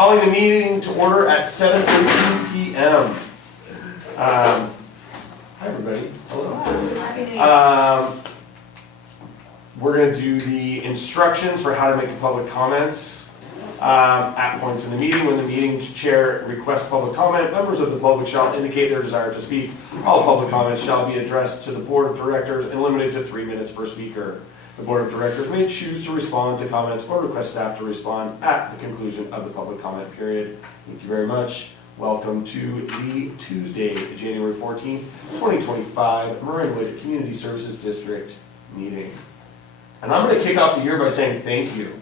Calling the meeting to order at 7:02 p.m. Hi, everybody. Hello. We're going to do the instructions for how to make public comments at points in the meeting. When the meeting chair requests public comment, members of the public shall indicate their desire to speak. All public comments shall be addressed to the board of directors and limited to 3 minutes per speaker. The board of directors may choose to respond to comments or request staff to respond at the conclusion of the public comment period. Thank you very much. Welcome to the Tuesday, January 14th, 2025 Marinwood Community Services District meeting. And I'm going to kick off the year by saying thank you.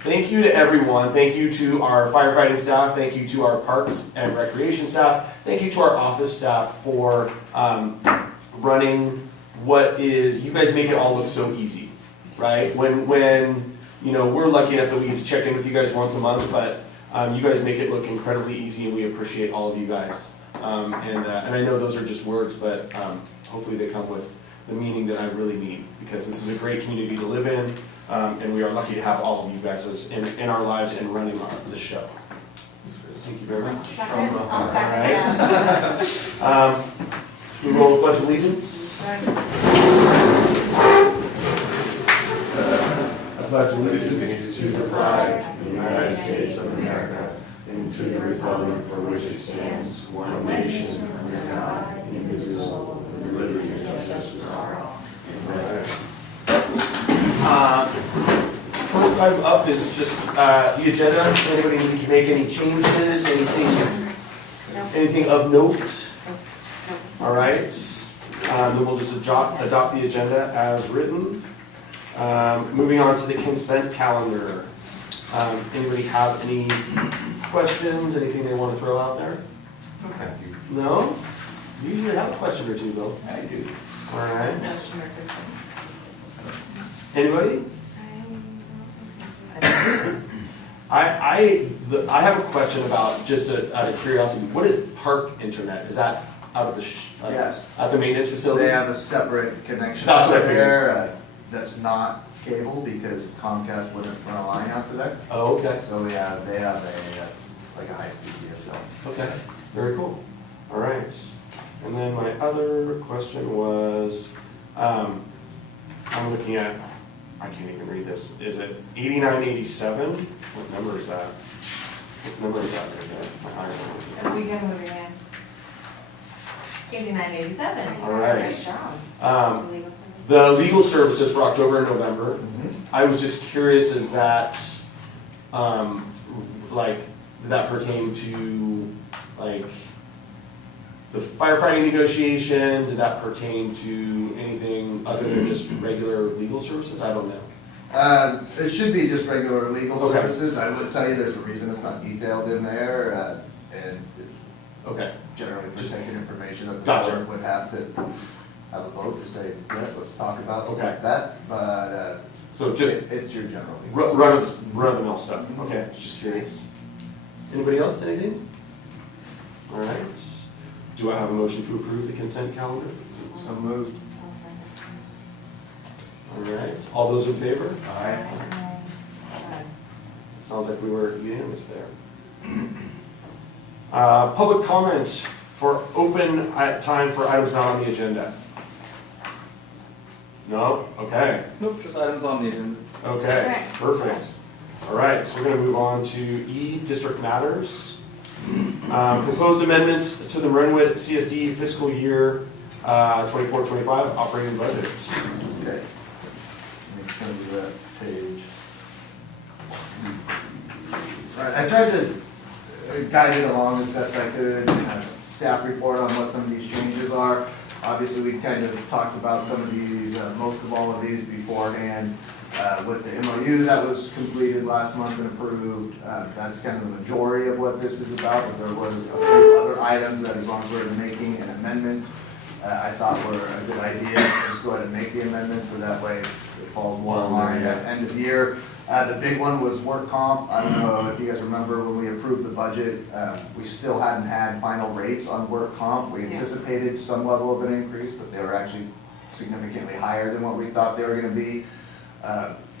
Thank you to everyone. Thank you to our firefighting staff. Thank you to our parks and recreation staff. Thank you to our office staff for running what is, you guys make it all look so easy, right? When you know, we're lucky enough that we get to check in with you guys once a month, but you guys make it look incredibly easy, and we appreciate all of you guys. And I know those are just words, but hopefully they come with the meaning that I really mean, because this is a great community to live in, and we are lucky to have all of you guys in our lives and running the show. Thank you very much. I'll second that. Should we roll a pledge of allegiance? I pledge allegiance to the flag of the United States of America and to the republic for which it stands, one nation, under God, indivisible, with liberty and justice for all. First item up is just the agenda. Does anybody need to make any changes? Anything of note? All right. Then we'll just adopt the agenda as written. Moving on to the consent calendar. Anybody have any questions? Anything they want to throw out there? Okay. No? You usually have a question or two, Bill. I do. All right. Anybody? I have a question about, just out of curiosity, what is park internet? Is that out of the Yes. at the maintenance facility? They have a separate connection That's what I figured. there that's not cable because Comcast wouldn't run a line out to there. Oh, okay. So they have like a high-speed DSL. Okay. Very cool. All right. And then my other question was, I'm looking at, I can't even read this. Is it 8987? What number is that? What number is that right there? My eyes are And we can move your hand. 8987. All right. Great job. The legal services for October and November. Mm-hmm. I was just curious, is that, like, did that pertain to, like, the firefighting negotiation? Did that pertain to anything other than just regular legal services? I don't know. It should be just regular legal Okay. services. I would tell you there's a reason it's not detailed in there, and it's Okay. generally protected information that the Gotcha. board would have to have a vote to say, yes, let's talk about Okay. that, but So just it's your general legal. run-of-the-mill stuff. Okay, just curious. Anybody else, anything? All right. Do I have a motion to approve the consent calendar? So moved. All right. All those in favor? Aye. Sounds like we were unanimous there. Public comment for open time for items not on the agenda. No? Okay. Nope, just items on the agenda. Okay, Okay. perfect. All right, so we're going to move on to E, District Matters. Proposed amendments to the Marinwood CSD fiscal year 24-25 operating budgets. Okay. Let me turn to that page. All right, I tried to guide it along as best I could, staff report on what some of these changes are. Obviously, we kind of talked about some of these, most of all of these beforehand. With the MOU that was completed last month and approved, that's kind of the majority of what this is about, but there was a few other items that, as long as we're making an amendment, I thought were a good idea. Just go ahead and make the amendment, so that way it falls more in line at end of year. The big one was work comp. I don't know if you guys remember when we approved the budget, we still hadn't had final rates on work comp. We anticipated some level of an increase, but they were actually significantly higher than what we thought they were going to be.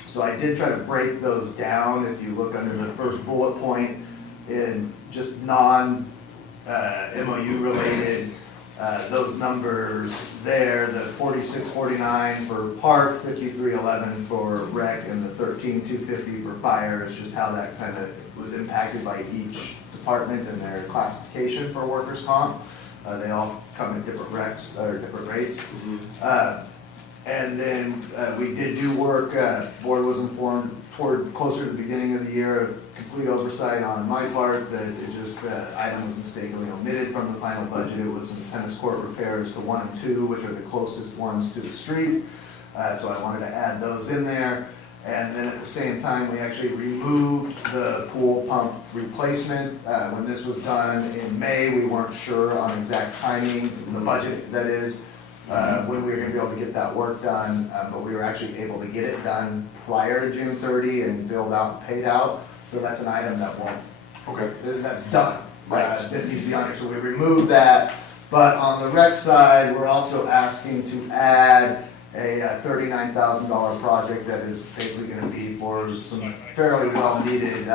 So I did try to break those down. If you look under the first bullet point, in just non, MOU related, those numbers there, the 4649 for park, 5311 for rec, and the 13250 for fire is just how that kind of was impacted by each department and their classification for workers' comp. They all come at different recs, or different rates. And then we did do work, board was informed toward closer to the beginning of the year of complete oversight on my part that it just, item was mistakenly omitted from the final budget. It was some tennis court repairs to 1 and 2, which are the closest ones to the street. So I wanted to add those in there. And then at the same time, we actually removed the pool pump replacement. When this was done in May, we weren't sure on exact timing, the budget that is, when we were gonna be able to get that work done, but we were actually able to get it done prior to June 30 and billed out and paid out. So that's an item that won't, that's done. Didn't need to be on here, so we removed that. But on the rec side, we're also asking to add a $39,000 project that is basically gonna be for some fairly well-needed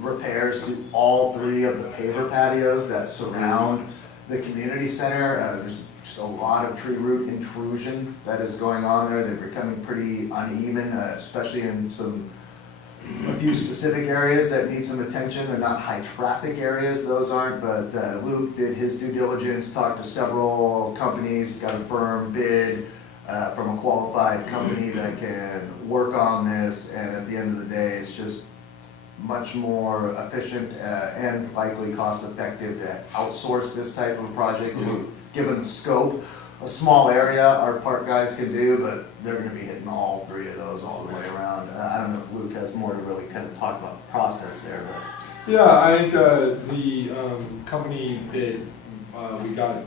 repairs to all 3 of the paver patios that surround the community center. There's just a lot of tree root intrusion that is going on there. They're becoming pretty uneven, especially in a few specific areas that need some attention. They're not high traffic areas, those aren't, but Luke did his due diligence, talked to several companies, got a firm bid from a qualified company that can work on this, and at the end of the day, it's just much more efficient and likely cost effective to outsource this type of a project. Given the scope, a small area our park guys can do, but they're gonna be hitting all 3 of those all the way around. I don't know if Luke has more to really kind of talk about the process there, but. Yeah, I think the company that we got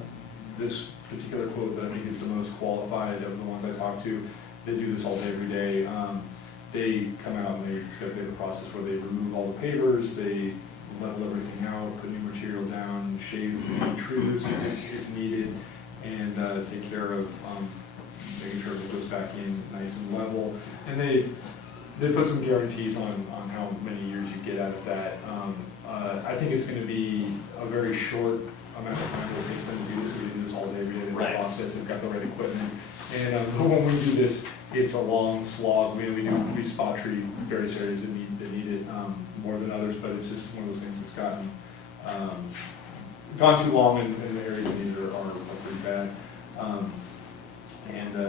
this particular quote that I think is the most qualified of the ones I talked to, they do this all day, every day. They come out and they have a process where they remove all the pavers, they level everything out, put new material down, shave trees if needed, and take care of making sure it goes back in nice and level. And they put some guarantees on how many years you get out of that. I think it's going to be a very short amount of time it takes them to do this, because they do this all day, every day, the process, they've got the right equipment. And when we do this, it's a long slog. We spot treat various areas that need it more than others, but it's just one of those things that's gone too long, and the areas that need it are pretty bad.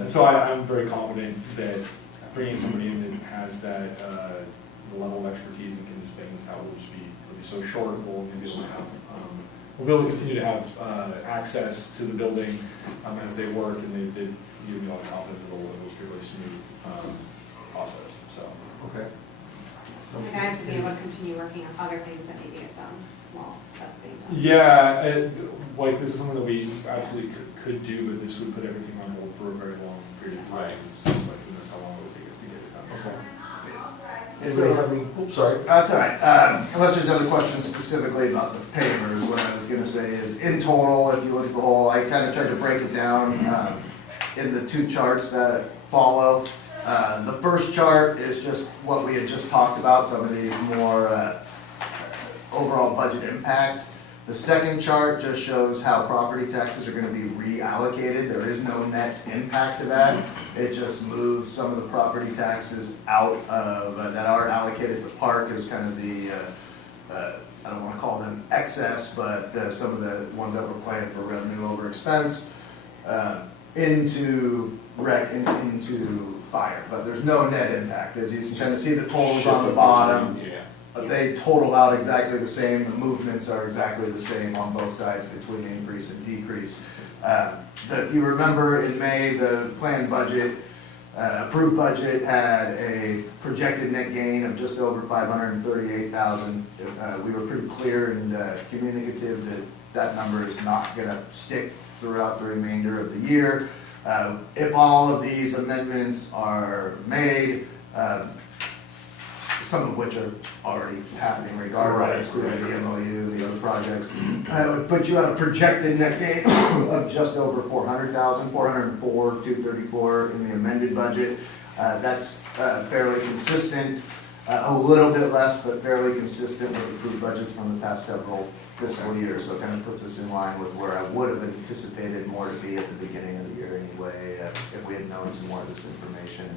So I'm very confident that bringing somebody in that has that level of expertise and can just bang this out will just be so short. We'll be able to have we'll be able to continue to have access to the building as they work, and they give me a lot of confidence that it'll be a really smooth process. So Okay. The guys will be able to continue working on other things that need to get done while that's being done. yeah, like this is something that we absolutely could do, but this would put everything on hold for a very long period of time. It's just like who knows how long it would take us to get it done. Okay. Anybody have any, oops, sorry. That's all right. Unless there's other questions specifically about the pavers, what I was gonna say is, in total, if you look at the whole, I kind of tried to break it down in the 2 charts that follow. The first chart is just what we had just talked about, some of these more overall budget impact. The second chart just shows how property taxes are gonna be reallocated. There is no net impact to that. It just moves some of the property taxes out of, that are allocated to park as kind of the, I don't wanna call them excess, but some of the ones that were planned for revenue over expense, into rec and into fire. But there's no net impact. As you can kind of see the totals on the bottom. Yeah. They total out exactly the same, the movements are exactly the same on both sides between increase and decrease. If you remember in May, the planned budget, approved budget had a projected net gain of just over $538,000. We were pretty clear and communicative that that number is not gonna stick throughout the remainder of the year. If all of these amendments are made, some of which are already happening regardless, the MOU, the other projects, would put you at a projected net gain of just over $400,000, $404,234 in the amended budget. That's fairly consistent A little bit less, but fairly consistent with approved budgets from the past several fiscal years. So it kind of puts us in line with where I would have anticipated more to be at the beginning of the year anyway, if we had known some more of this information.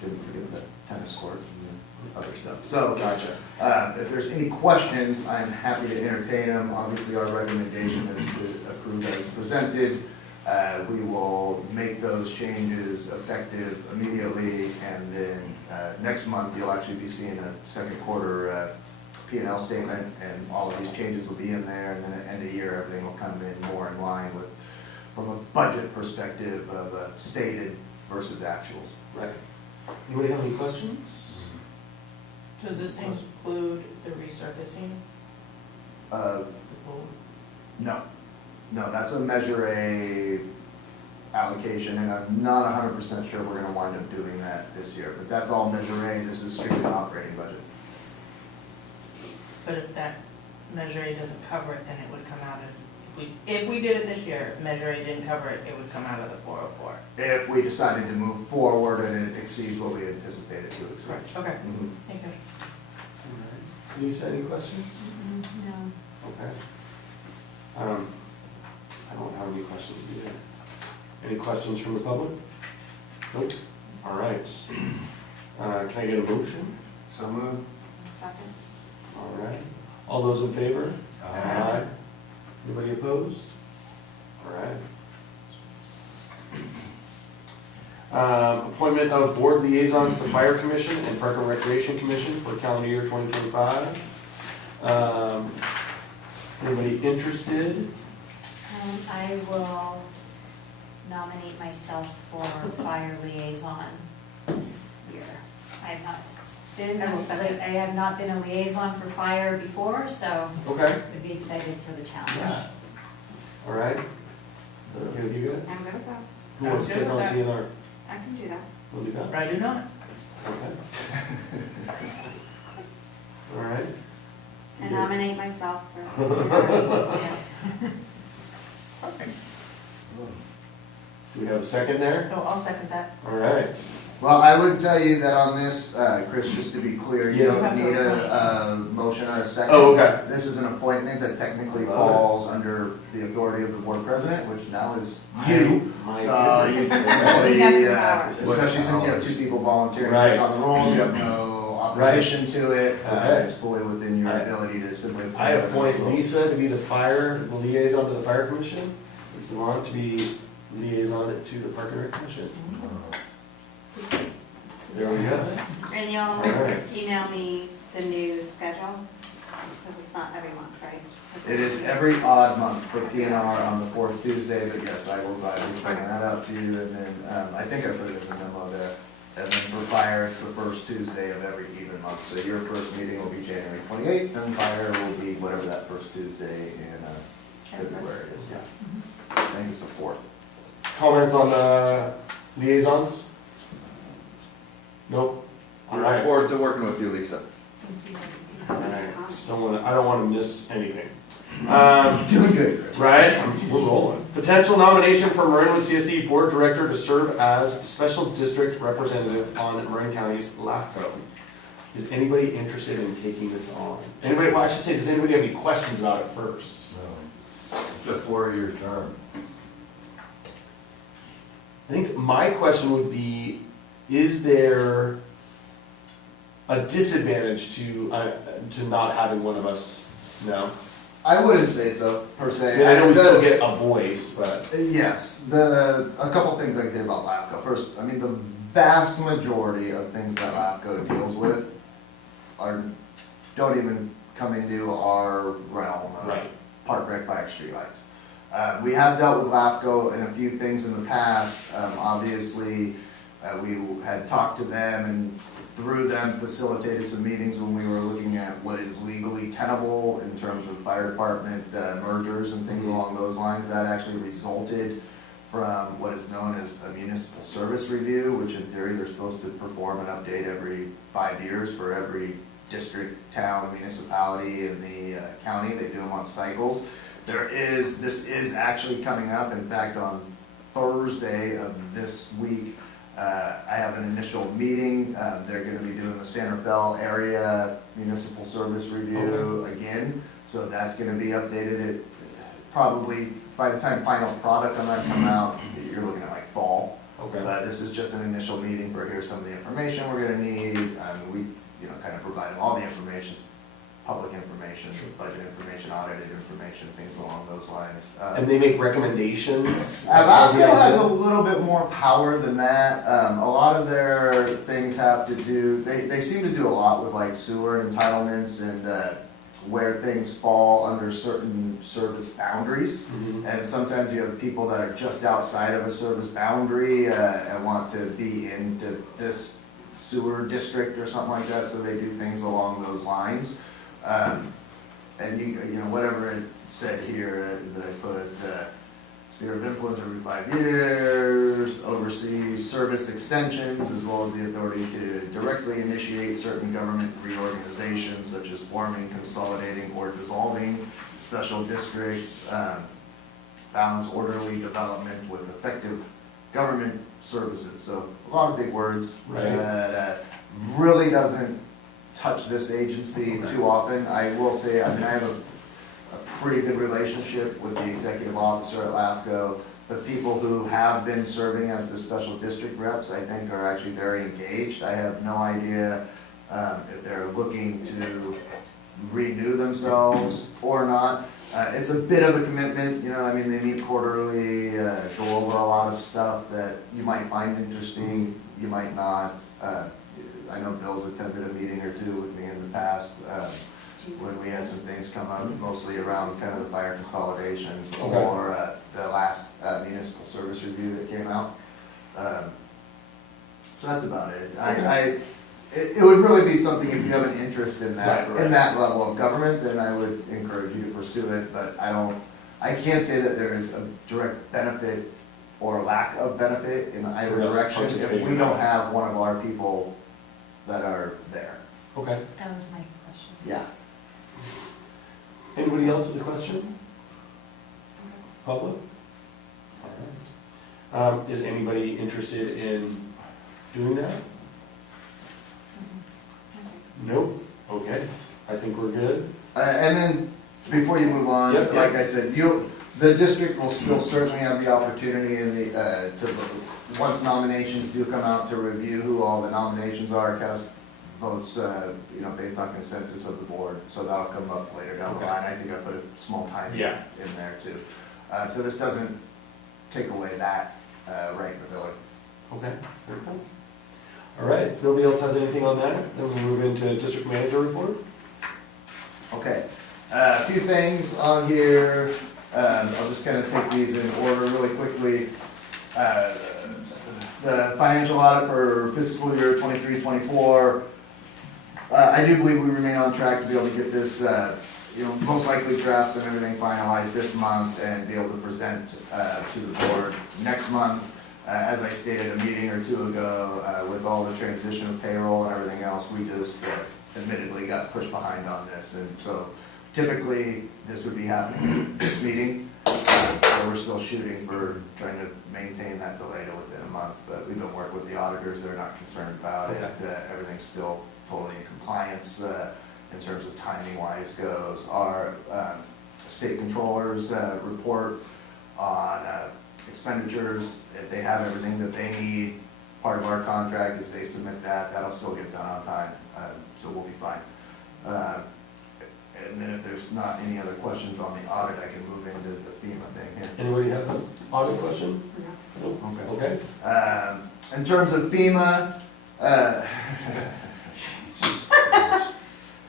Didn't forget the tennis court and other stuff. So, Gotcha. if there's any questions, I'm happy to entertain them. Obviously, our recommendation is to approve as presented. We will make those changes effective immediately, and then next month, you'll actually be seeing a second quarter P&L statement, and all of these changes will be in there, and then at the end of the year, everything will come in more in line with, from a budget perspective of stated versus actuals. Right. Anybody have any questions? Does this include the resurfacing? Uh, The pool? No, no, that's a Measure A allocation, and I'm not 100% sure we're gonna wind up doing that this year, but that's all Measure A, this is strictly an operating budget. But if that Measure A doesn't cover it, then it would come out of, if we did it this year, if Measure A didn't cover it, it would come out of the 404. If we decided to move forward and it exceeds what we anticipated to exceed. Okay, Mhm. thank you. All right. Lisa, any questions? No. Okay. I don't have any questions either. Any questions from the public? Nope. All right. Can I get a motion? So moved. Second. All right. All those in favor? Aye. Anybody opposed? All right. Appointment of board liaisons to Fire Commission and Park and Recreation Commission for calendar year 2025. Anybody interested? I will nominate myself for fire liaison this year. I have not been, I will second. I have not been a liaison for fire before, so Okay. I'd be excited for the challenge. Yeah. All right. Okay with you guys? I'm good with that. Who wants to I'm take good on with DNR? I can do that. We'll do that. I do not. Okay. All right. And You guys- nominate myself for. Perfect. Do we have a second there? So I'll second that. All right. Well, I would tell you that on this, Chris, just to be clear, you Yeah. don't need a motion or a second. Oh, okay. This is an appointment that technically falls under the authority of the board president, which now is you. My So you goodness. can That's simply, some hours. especially since you have two people volunteering to Right. take on the roles, you have no opposition to it. Okay. It's fully within your I- ability to simply. I appoint Lisa to be the liaison to the Fire Commission, and Savant to be liaison to the Park and Rec Commission. There we go. And you'll Alright. email me the new schedule, because it's not every month, right? It is every odd month for PNR on the fourth Tuesday, but yes, I will gladly send that out to you, and then, I think I put it in the memo there. And then for fire, it's the first Tuesday of every even month, so your first meeting will be January 28th, and fire will be whatever that first Tuesday in February is, yeah. I think it's the fourth. Comments on the liaisons? Nope. All I look right. forward to working with you, Lisa. All right. Just don't want to. I don't want to miss anything. You're doing good, Chris. Right? We're rolling. Potential nomination for Marinwood CSD Board Director to serve as Special District Representative on Marin County's LAFCO. Is anybody interested in taking this on? Anybody, well, I should say, does anybody have any questions about it first? It's a 4-year term. I think my question would be, is there a disadvantage to not having one of us? No? I wouldn't say so, per se. I know we still get a voice, but. Yes, a couple things I can say about LAFCO. First, I mean, the vast majority of things that LAFCO deals with don't even come into our realm of Right. park, rec, bike, streetlights. We have dealt with LAFCO in a few things in the past. Obviously, we had talked to them and through them facilitated some meetings when we were looking at what is legally tenable in terms of fire department mergers and things along those lines. That actually resulted from what is known as a municipal service review, which in theory they're supposed to perform an update every 5 years for every district, town, municipality in the county. They do them on cycles. This is actually coming up. In fact, on Thursday of this week, I have an initial meeting, they're gonna be doing the Santa Fe area municipal service review again, so that's gonna be updated. It probably, by the time final product on that come out, you're looking at like fall. Okay. This is just an initial meeting for here's some of the information we're gonna need, we, kind of provide them all the information, public information, budget information, audited information, things along those lines. And they make recommendations? LAFCO has a little bit more power than that. A lot of their things have to do, they seem to do a lot with like sewer entitlements and where things fall under certain service boundaries. Mhm. And sometimes you have people that are just outside of a service boundary and want to be into this sewer district or something like that, so they do things along those lines. And whatever it said here that I put, sphere of influence every 5 years, oversee service extensions, as well as the authority to directly initiate certain government reorganizations, such as forming, consolidating, or dissolving special districts, balance orderly development with effective government services. So a lot of big words Right. that really doesn't touch this agency too often. I will say, I have a pretty good relationship with the executive officer at LAFCO. The people who have been serving as the special district reps, I think, are actually very engaged. I have no idea if they're looking to renew themselves or not. It's a bit of a commitment, they meet quarterly, go over a lot of stuff that you might find interesting, you might not. I know Bill's attended a meeting or two with me in the past, when we had some things come up, mostly around kind of the fire consolidations Okay. or the last municipal service review that came out. So that's about it. It would really be something, if you have an interest in that, Right. in that level of government, then I would encourage you to pursue it, but I can't say that there is a direct benefit or lack of benefit in either For us direction if participating. we don't have one of our people that are there. Okay. That was my question. Yeah. Anybody else with a question? Public? All right. Is anybody interested in doing that? Nope. Okay. I think we're good. And then, before you move on, Yep, like yep. I said, the district will still certainly have the opportunity once nominations do come out, to review who all the nominations are, cast votes, based on consensus of the board, so that'll come up later down the Okay. line. I think I put a small time Yeah. in there too. So this doesn't take away that right and ability. Okay. Very cool. All right. If nobody else has anything on that, then we'll move into district manager report. Okay, a few things on here, I'll just kind of take these in order really quickly. The financial audit for fiscal year 23-24, I do believe we remain on track to be able to get this, most likely drafts and everything finalized this month and be able to present to the board next month. As I stated a meeting or two ago, with all the transition of payroll and everything else, we just admittedly got pushed behind on this. And so typically, this would be happening this meeting. So we're still shooting for trying to maintain that delay to within a month. But we've been working with the auditors, they're not concerned about it. Everything's still fully in compliance in terms of timing wise goes. Our state controllers report on expenditures, if they have everything that they need, part of our contract is they submit that, that'll still get done on time, so we'll be fine. And then if there's not any other questions on the audit, I can move into the FEMA thing here. Anybody have an audit question? No. Okay. In terms of FEMA,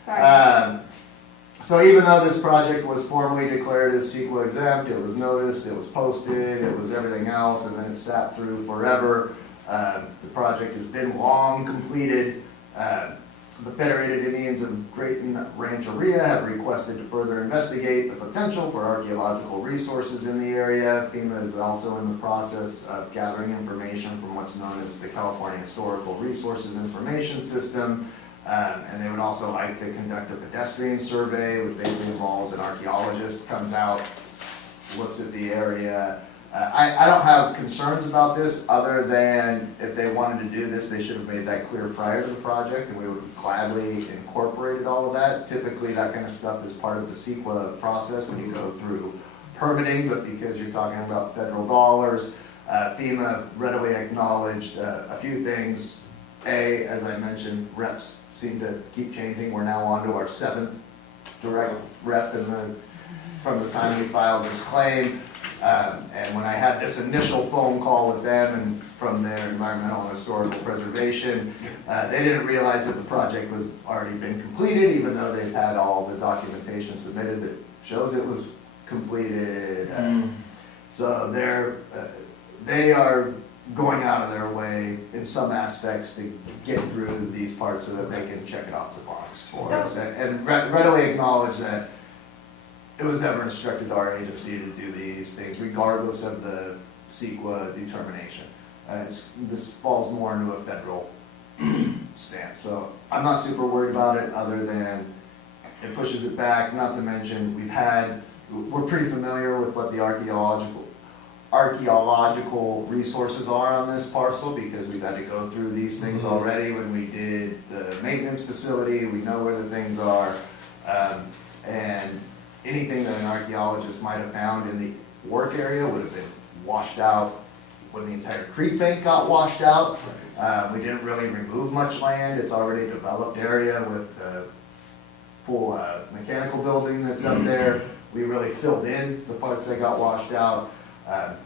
Sorry. so even though this project was formally declared as CEQA exempt, it was noticed, it was posted, it was everything else, and then it sat through forever. The project has been long completed. The Federated Indians of Great Rancheria have requested to further investigate the potential for archaeological resources in the area. FEMA is also in the process of gathering information from what's known as the California Historical Resources Information System. And they would also like to conduct a pedestrian survey, which basically involves an archaeologist, comes out, looks at the area, I don't have concerns about this, other than if they wanted to do this, they should have made that clear prior to the project, and we would have gladly incorporated all of that. Typically, that kind of stuff is part of the CEQA process when you go through permitting, but because you're talking about federal dollars, FEMA readily acknowledged a few things. As I mentioned, reps seem to keep changing. We're now on to our 7th direct rep from the time we filed this claim. And when I had this initial phone call with them and from their environmental and historical preservation, they didn't realize that the project was already been completed, even though they've had all the documentation submitted that shows it was completed. So they are going out of their way in some aspects to get through these parts so that they can check it off the box for us. And readily acknowledge that it was never instructed our agency to do these things, regardless of the CEQA determination. This falls more into a federal stamp. So I'm not super worried about it, other than it pushes it back. Not to mention, we're pretty familiar with what the archaeological resources are on this parcel, because we've had to go through these things already when we did the maintenance facility. We know where the things are, and anything that an archaeologist might have found in the work area would have been washed out when the entire creek bank got washed out. We didn't really remove much land. It's already a developed area with the pool mechanical building that's up there. We really filled in the parts that got washed out.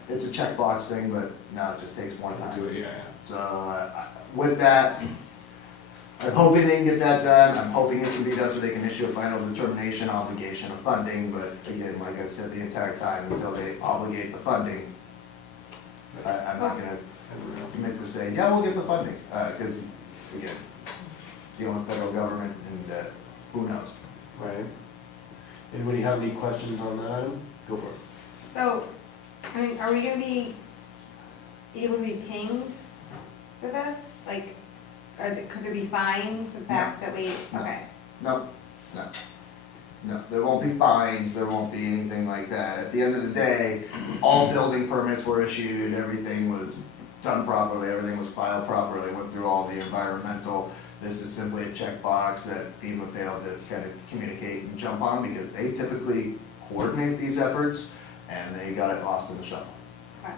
It's a checkbox thing, but now it just takes more time. So with that, I'm hoping they can get that done. I'm hoping it can be done so they can issue a final determination obligation of funding. But again, like I've said the entire time, until they obligate the funding, I'm not going to commit to say, yeah, we'll get the funding. Because again, dealing with federal government, and who knows. Right. Anybody have any questions on that item? Go for it. So, I mean, are we gonna be able to be pinged for this? Like, could there be fines for the fact that we, No. okay. No, there won't be fines, there won't be anything like that. At the end of the day, all building permits were issued, everything was done properly, everything was filed properly, went through all the environmental. This is simply a checkbox that FEMA failed to kind of communicate and jump on, because they typically coordinate these efforts, and they got it lost in the shuffle. Okay.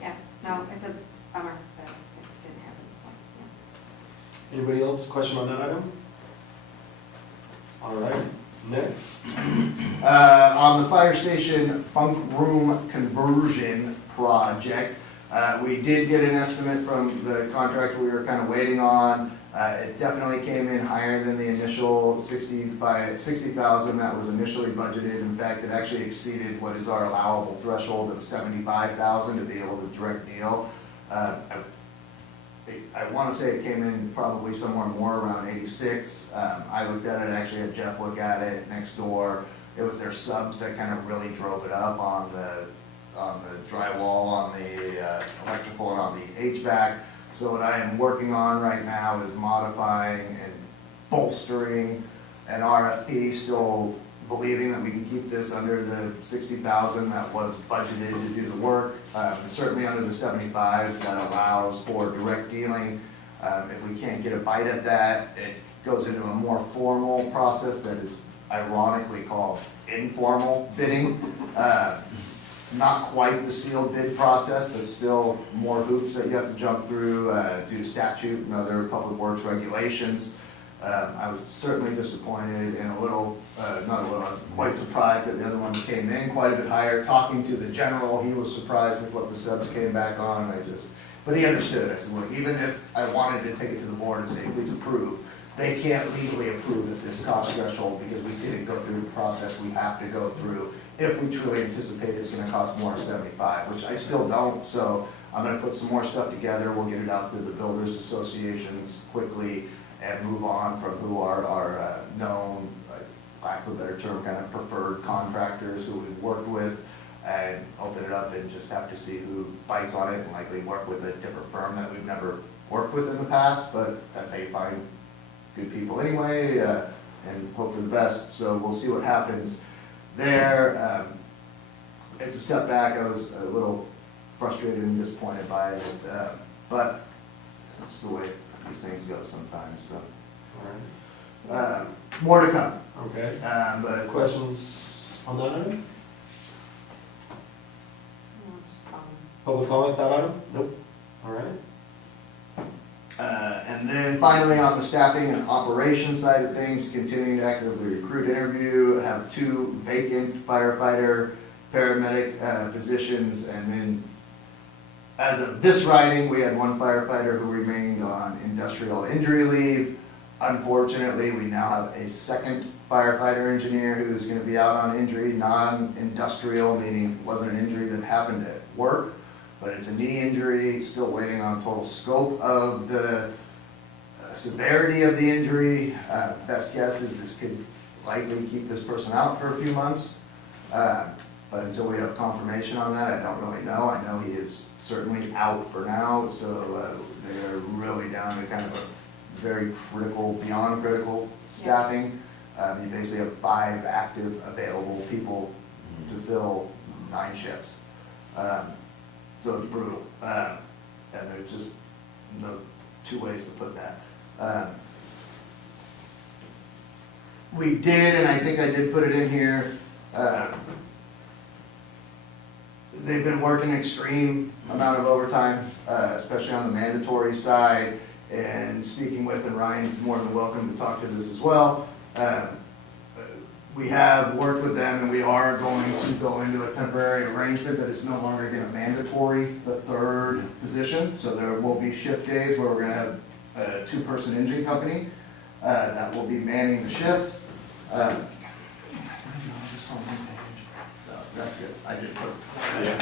Yeah, no, it's a bummer that it didn't happen. Anybody else question on that item? All right, Nick? On the fire station bunk room conversion project, we did get an estimate from the contractor we were kind of waiting on. It definitely came in higher than the initial $60,000 that was initially budgeted. In fact, it actually exceeded what is our allowable threshold of $75,000 to be able to direct deal. I want to say it came in probably somewhere more around 86. I looked at it, actually had Jeff look at it next door. It was their subs that kind of really drove it up on the drywall, on the electrical, and on the HVAC. So what I am working on right now is modifying and bolstering an RFP, still believing that we can keep this under the $60,000 that was budgeted to do the work. Certainly under the 75 that allows for direct dealing. If we can't get a bite at that, it goes into a more formal process that is ironically called informal bidding. Not quite the sealed bid process, but still more hoops that you have to jump through due to statute and other public works regulations. I was certainly disappointed and I was quite surprised that the other one came in quite a bit higher. Talking to the general, he was surprised with what the subs came back on. But he understood. I said, look, even if I wanted to take it to the board and say, please approve, they can't legally approve at this cost threshold because we didn't go through the process we have to go through if we truly anticipate it's gonna cost more than 75, which I still don't. So I'm gonna put some more stuff together. We'll get it out to the builders associations quickly and move on from who are our known, lack of a better term, kind of preferred contractors who we've worked with, and open it up and just have to see who bites on it, and likely work with a different firm that we've never worked with in the past, but that's how you find good people anyway, and hope for the best. So we'll see what happens there. it's a setback. I was a little frustrated and disappointed by it, but it's the way these things go sometimes, so. More to come, Okay. but Questions on that item? No, just, Public comment that item? Nope. All right. And then finally, on the staffing and operations side of things, continuing to actively recruit, interview, have 2 vacant firefighter, paramedic positions, and then as of this writing, we had 1 firefighter who remained on industrial injury leave. Unfortunately, we now have a 2nd firefighter engineer who's gonna be out on injury, non-industrial, meaning it wasn't an injury that happened at work, but it's a knee injury, still waiting on total scope of the severity of the injury. Best guess is this could likely keep this person out for a few months. But until we have confirmation on that, I don't really know. I know he is certainly out for now, so they're really down to kind of a very critical, beyond critical staffing. You basically have 5 active available people to fill 9 shifts. So it's brutal, and there's just no 2 ways to put that. We did, and I think I did put it in here, they've been working extreme amount of overtime, especially on the mandatory side, and speaking with, and Ryan's more than welcome to talk to this as well. We have worked with them, and we are going to go into a temporary arrangement that it's no longer again a mandatory, the 3rd position. So there will be shift days where we're gonna have a 2-person engine company that will be manning the shift. That's good, I did put it.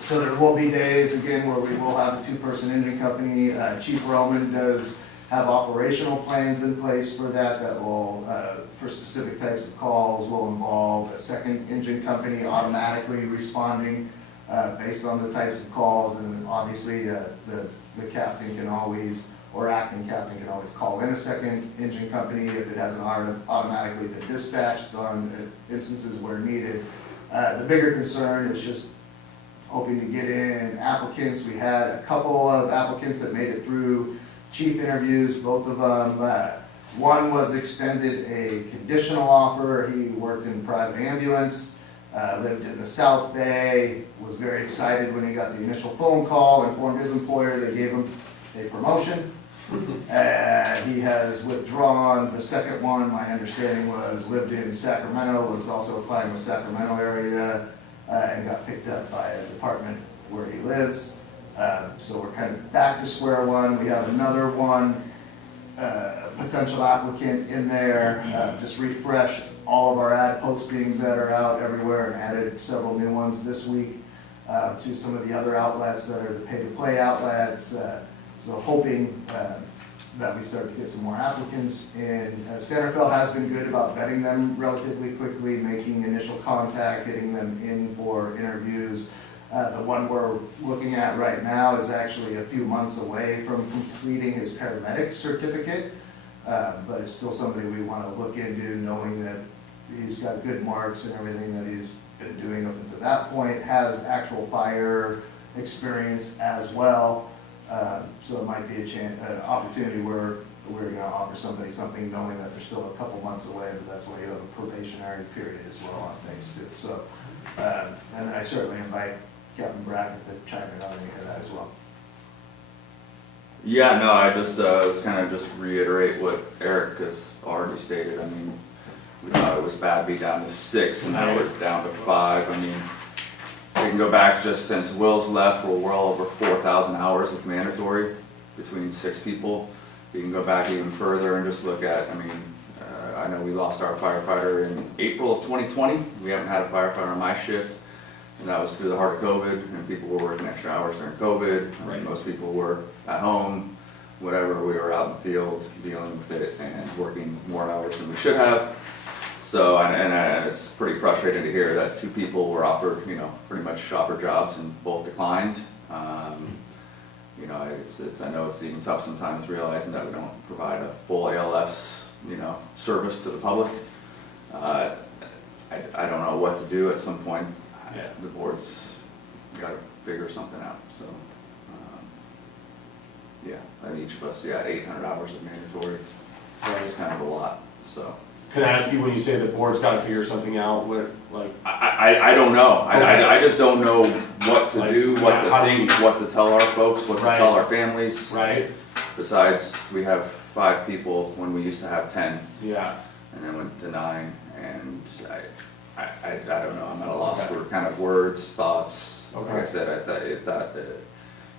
So there will be days, again, where we will have a 2-person engine company. Chief Roman does have operational plans in place for that, that will, for specific types of calls, will involve a 2nd engine company automatically responding based on the types of calls, and obviously the captain can always, or acting captain can always call in a 2nd engine company if it hasn't automatically been dispatched on instances where needed. The bigger concern is just hoping to get in applicants. We had a couple of applicants that made it through chief interviews, both of them. One was extended a conditional offer. He worked in private ambulance, lived in the South Bay, was very excited when he got the initial phone call, informed his employer they gave him a promotion. He has withdrawn. The second one, my understanding was, lived in Sacramento, was also applying in the Sacramento area, and got picked up by a department where he lives. So we're kind of back to square one. We have another one, potential applicant in there, just refresh all of our ad postings that are out everywhere, and added several new ones this week to some of the other outlets that are the pay-to-play outlets. So hoping that we start to get some more applicants. And Centerville has been good about vetting them relatively quickly, making initial contact, getting them in for interviews. The one we're looking at right now is actually a few months away from completing his paramedic certificate, but it's still somebody we want to look into, knowing that he's got good marks and everything that he's been doing up until that point, has actual fire experience as well. So it might be an opportunity where we're going to offer somebody something, knowing that they're still a couple months away, but that's why you have a probationary period as well on things too. So, and then I certainly invite Captain Brackett to chime in on any of that as well. Yeah, no, I just was kind of just reiterate what Eric has already stated. I mean, we thought it was bad to be down to 6, and now we're down to 5. I mean, we can go back just since Will's left, we're well over 4,000 hours of mandatory between 6 people. You can go back even further and just look at, I mean, I know we lost our firefighter in April of 2020. We haven't had a firefighter on my shift, and that was through the heart of COVID, and people were working extra hours during COVID. I mean, most people were at home, whatever, we were out in the field dealing with it and working more hours than we should have. So, and it's pretty frustrating to hear that 2 people were offered, you know, pretty much offered jobs and both declined. You know, I know it's even tough sometimes realizing that we don't provide a full ALS, you know, service to the public. I don't know what to do at some point. Yeah. the board's gotta figure something out, so. Yeah, I mean, each of us, 800 hours of mandatory, it's kind of a lot, so. Can I ask you, when you say the board's gotta figure something out, what, like, I don't know, I just don't know what to Like, do, what yeah, to how do think, you- what to tell our folks, what to Right. tell our families. right? Besides, we have 5 people when we used to have 10, Yeah, and then went to 9, and I don't know, I'm at a loss Okay. for kind of words, thoughts. Like I Okay. said, I thought,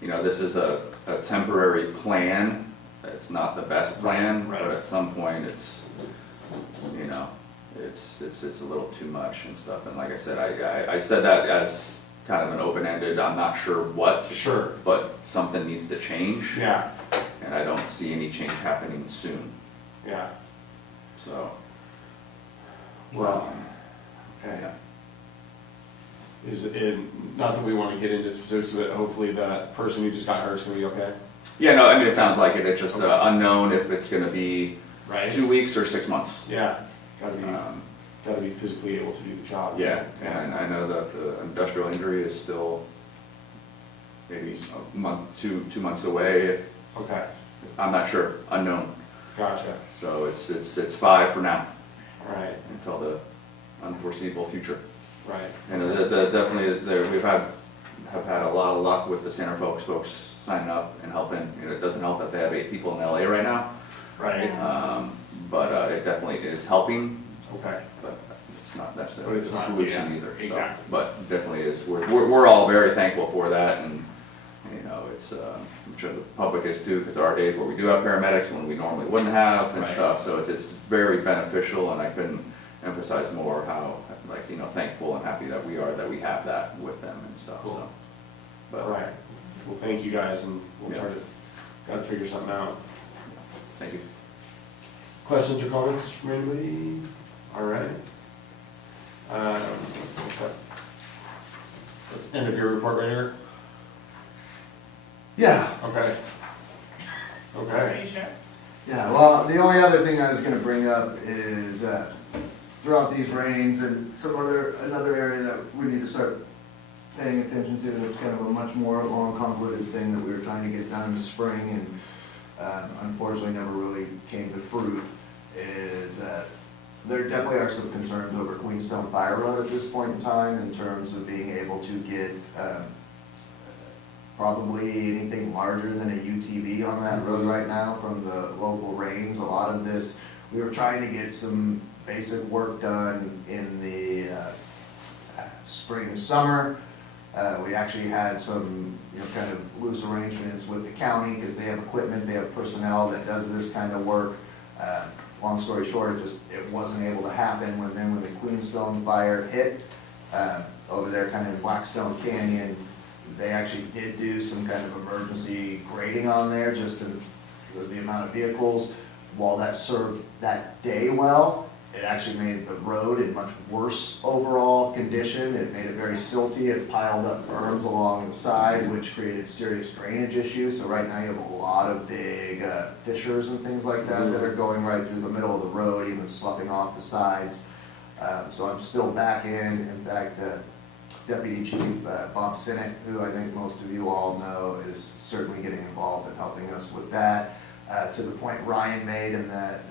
you know, this is a temporary plan, it's not the best plan, Right. but at some point, it's, you know, it's a little too much and stuff, and like I said, I said that as kind of an open-ended, I'm not sure what, sure, but something needs to change, yeah, and I don't see any change happening soon, yeah, so. well, okay. Yeah. Is it, not that we wanna get into specifics, but hopefully the person who just got hurt is gonna be okay? Yeah, no, I mean, it sounds like it, it's just unknown if it's gonna be Right? 2 weeks or 6 months. Yeah, Um, gotta be physically able to do the job. Yeah, and I know that the industrial injury is still maybe a month, 2 months away, Okay, I'm not sure, unknown. gotcha, So it's 5 for now, alright, until the unforeseeable future. right, And definitely, we've have had a lot of luck with the Center folks signing up and helping. You know, it doesn't help that they have 8 people in LA right now, right, but it definitely is helping, okay, but it's not But necessarily the it's not, solution yeah, either. So, exactly. but definitely is, we're all very thankful for that, and, you know, it's, I'm sure the public is too, because there are days where we do have paramedics when we normally wouldn't have and Right. stuff, so it's very beneficial, and I couldn't emphasize more how, like, you know, thankful and happy that we are, that we have that with them and stuff, Cool. so. But, alright, well, thank you guys, and we'll Yeah. try to, gotta figure something out. thank you. Questions or comments from anybody? Alright. Okay. That's end of your report right here? Yeah, Okay. Are Okay, you sure? yeah, well, the only other thing I was gonna bring up is, throughout these rains and another area that we need to start paying attention to, that's kind of a much more long convoluted thing that we were trying to get done in the spring and unfortunately never really came to fruit, is there definitely are some concerns over Queenstone Fire Road at this point in time in terms of being able to get probably anything larger than a UTV on that road right now from the local rains. A lot of this, we were trying to get some basic work done in the spring, summer. We actually had some, you know, kind of loose arrangements with the county because they have equipment, they have personnel that does this kind of work. Long story short, it wasn't able to happen when the Queenstone fire hit over there kind of in Blackstone Canyon. They actually did do some kind of emergency grading on there just to, with the amount of vehicles. While that served that day well, it actually made the road in much worse overall condition. It made it very silty. It piled up berms along the side, which created serious drainage issues. So right now you have a lot of big fissures and things like that that are going right through the middle of the road, even sloughing off the sides. So I'm still back in fact, Deputy Chief Bob Sinnott, who I think most of you all know, is certainly getting involved in helping us with that. To the point Ryan made, in that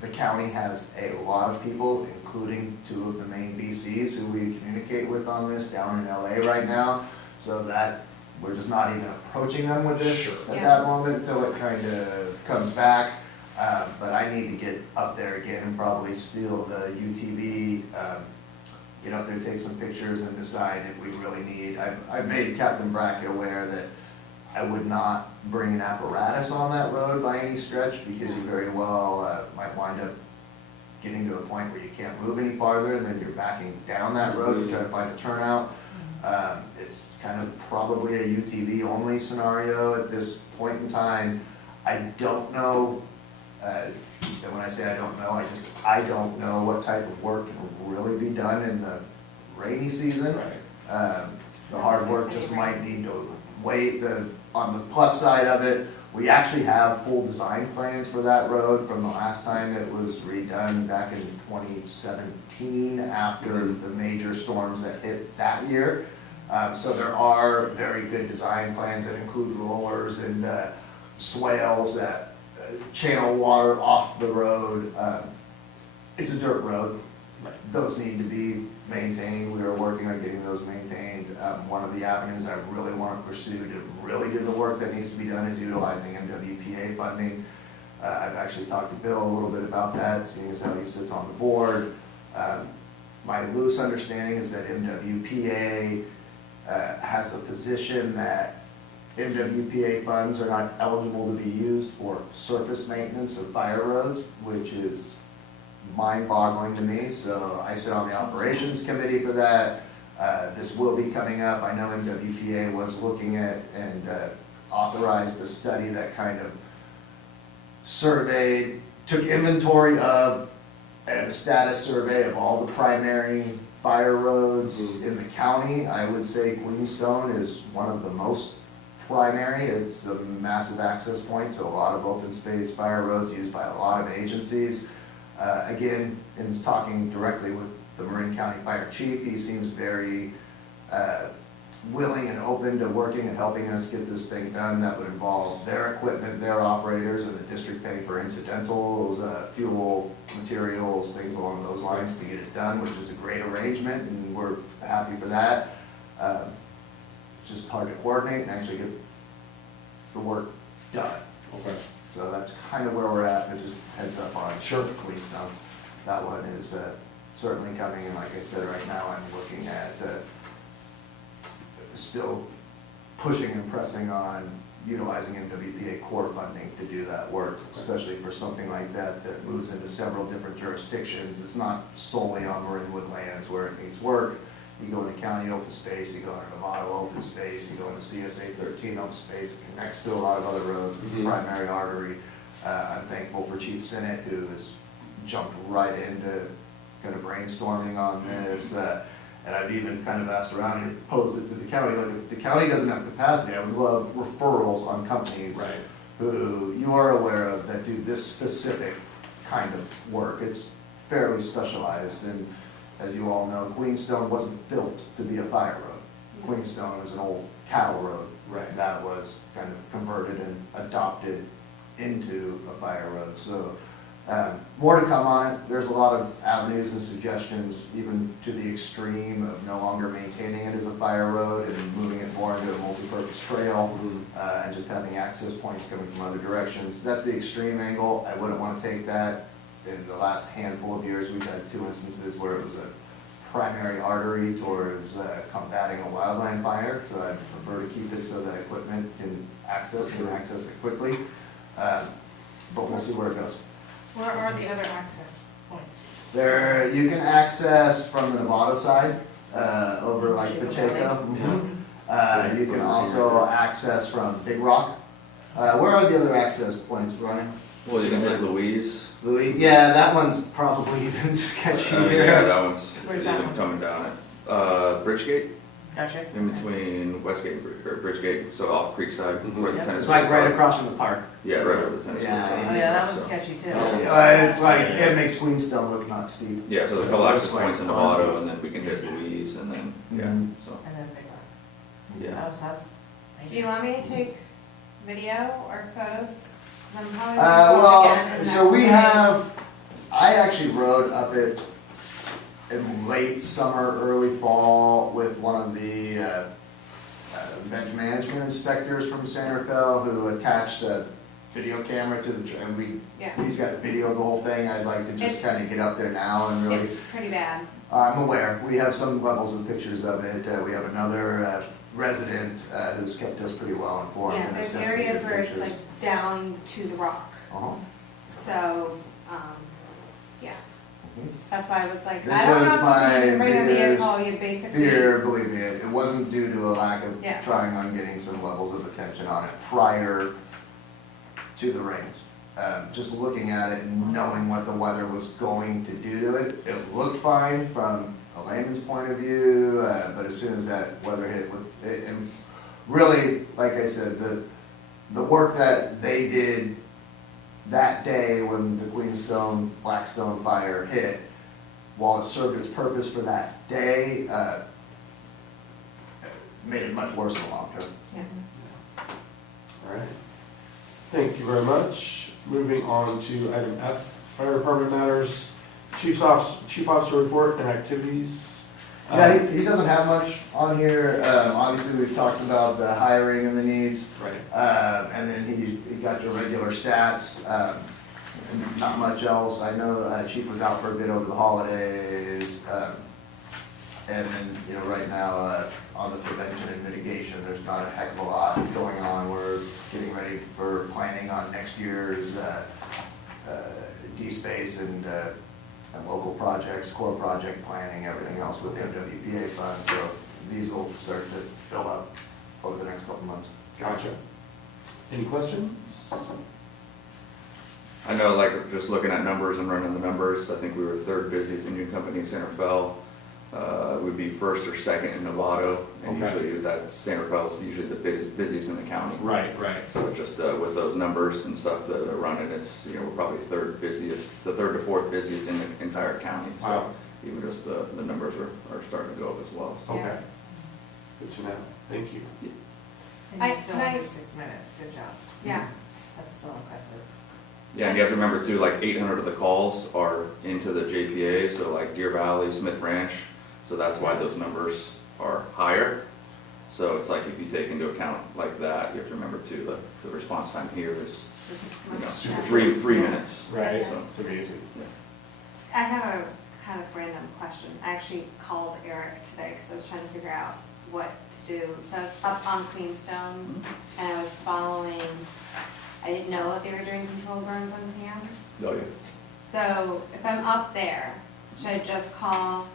the county has a lot of people, including 2 of the main VCs who we communicate with on this down in LA right now, so that we're just not even approaching them with this Sure. at that moment until it kind of comes back. But I need to get up there again and probably steal the UTV, get up there, take some pictures and decide if we really need, I've made Captain Brackett aware that I would not bring an apparatus on that road by any stretch, because you very well might wind up getting to a point where you can't move any farther, and then you're backing down that road to try to find a turnout. It's kind of probably a UTV only scenario at this point in time. I don't know, and when I say I don't know, I don't know what type of work can really be done in the rainy season. right, The hard work just might need to wait. On the plus side of it, We actually have full design plans for that road from the last time it was redone back in 2017 after the major storms that hit that year. So there are very good design plans that include rollers and swales that channel water off the road. It's a dirt road. Right. Those need to be maintained. We are working on getting those maintained. One of the avenues I really want to pursue to really do the work that needs to be done is utilizing MWPA funding. I've actually talked to Bill a little bit about that, seeing as how he sits on the board. My loose understanding is that MWPA has a position that MWPA funds are not eligible to be used for surface maintenance of fire roads, which is mind-boggling to me. So I sit on the operations committee for that. This will be coming up. I know MWPA was looking at and authorized a study that kind of surveyed, took inventory of, and a status survey of all the primary fire roads in the county. I would say Queenstone is one of the most primary. It's a massive access point to a lot of open space fire roads used by a lot of agencies. Again, in talking directly with the Marin County Fire Chief, he seems very willing and open to working and helping us get this thing done. That would involve their equipment, their operators, and the district paying for incidentals, fuel, materials, things along those lines to get it done, which is a great arrangement, and we're happy for that. It's just hard to coordinate and actually get the work done. Okay. So that's kind of where we're at, but just heads up on Sure. Queenstone. That one is certainly coming, and like I said, right now I'm looking at still pushing and pressing on utilizing MWPA core funding to do that work, especially for something like that that moves into several different jurisdictions. It's not solely on Marinwood lands where it needs work. You go into county open space, you go into Nevada open space, you go into CSA 13 open space, it connects to a lot of other roads, it's a primary artery. I'm thankful for Chief Sinnott, who has jumped right into kind of brainstorming on this. And I've even kind of asked around and posed it to the county, like if the county doesn't have capacity, I would love referrals on companies Right. who you are aware of that do this specific kind of work. It's fairly specialized, and as you all know, Queenstone wasn't built to be a fire road. Queenstone was an old cattle road. Right. That was kind of converted and adopted into a fire road. So more to come on it. There's a lot of avenues and suggestions, even to the extreme of no longer maintaining it as a fire road and moving it more into a multi-purpose trail, and just having access points coming from other directions. That's the extreme angle. I wouldn't want to take that. In the last handful of years, we've had 2 instances where it was a primary artery towards combating a wildland fire, so I'd prefer to keep it so that equipment can access it quickly. But we'll see where it goes. Where are the other access points? There, you can access from the Nevada side, over like Pacheco. You can also access from Big Rock. Where are the other access points, Brian? Well, you can hit Louise. Louis, yeah, that one's probably even sketchier. Yeah, that one's Where's that even one? coming down it. Bridgegate, Gotcha. in between Westgate and Bridgegate, so off Creekside, where the Yep. tennis. It's like courts right are. across from the park. Yeah, right over the tennis. Yeah. courts. Oh, yeah, that one's sketchy too. It's like, it makes Queenstone look not steep. Yeah, so there's a couple access points in Nevada, and then we can hit Louise, and then, yeah, Mhm. so, And then Big Rock. yeah. That's Do you want me to take video or photos? 'Cause I'm probably gonna go Well, again in the so we next have, I actually rode up it in late summer, early fall with one of the bench management inspectors from Centerville who attached a video camera to the, and Yeah. he's got video of the whole thing. I'd like to just It's- kind of get up there now and really. It's pretty bad. I'm aware, we have some levels of pictures of it, we have another resident who's kept us pretty well informed. Yeah, in the there's sense of areas the where it's pictures. like down to the rock. Uh-huh. So, yeah, Mhm. that's why I was like, This I don't was know if my you can bring a biggest vehicle, you basically. Fear, believe me, it wasn't due to a lack of Yeah. trying on getting some levels of attention on it prior to the rains. Just looking at it and knowing what the weather was going to do to it, it looked fine from a layman's point of view, but as soon as that weather hit with it, and really, like I said, the work that they did that day when the Queenstone, Blackstone fire hit, while it served its purpose for that day, made it much worse in the long term. Yeah. All right. Thank you very much. Moving on to item F, fire department matters, chief officer report and activities. Yeah, he doesn't have much on here. Obviously, we've talked about the hiring and the needs. Right. And then he got your regular stats, and not much else. I know Chief was out for a bit over the holidays. And then, you know, right now, on the prevention and mitigation, there's not a heck of a lot going on. We're getting ready for planning on next year's D-Space and local projects, core project planning, everything else with the MWPA funds. So these will start to fill up over the next couple months. Gotcha. Any questions? I know, like, just looking at numbers and running the numbers, I think we were third busiest Indian company in Santa Fe. We'd be first or second in Novato, and Okay. usually that Santa Fe is usually the busiest in the county. Right. So just with those numbers and stuff that are running, it's, you know, we're probably third busiest, it's the third to fourth busiest in the entire county. So Wow. even just the numbers are starting to go up as well. So. Okay. Good to know. Thank you. And you still under 6 minutes, good job. Yeah. That's still impressive. Yeah, and you have to remember too, like 800 of the calls are into the JPA, so like Deer Valley, Smith Ranch, so that's why those numbers are higher. So it's like if you take into account like that, you have to remember too, the response time here is, you know, Super three minutes. Right. So, It's amazing. I have a kind of random question. I actually called Eric today because I was trying to figure out what to do. So I was up on Queenstone and I was following, I didn't know if they were doing control burns on Tam. oh yeah. So if I'm up there, should I just call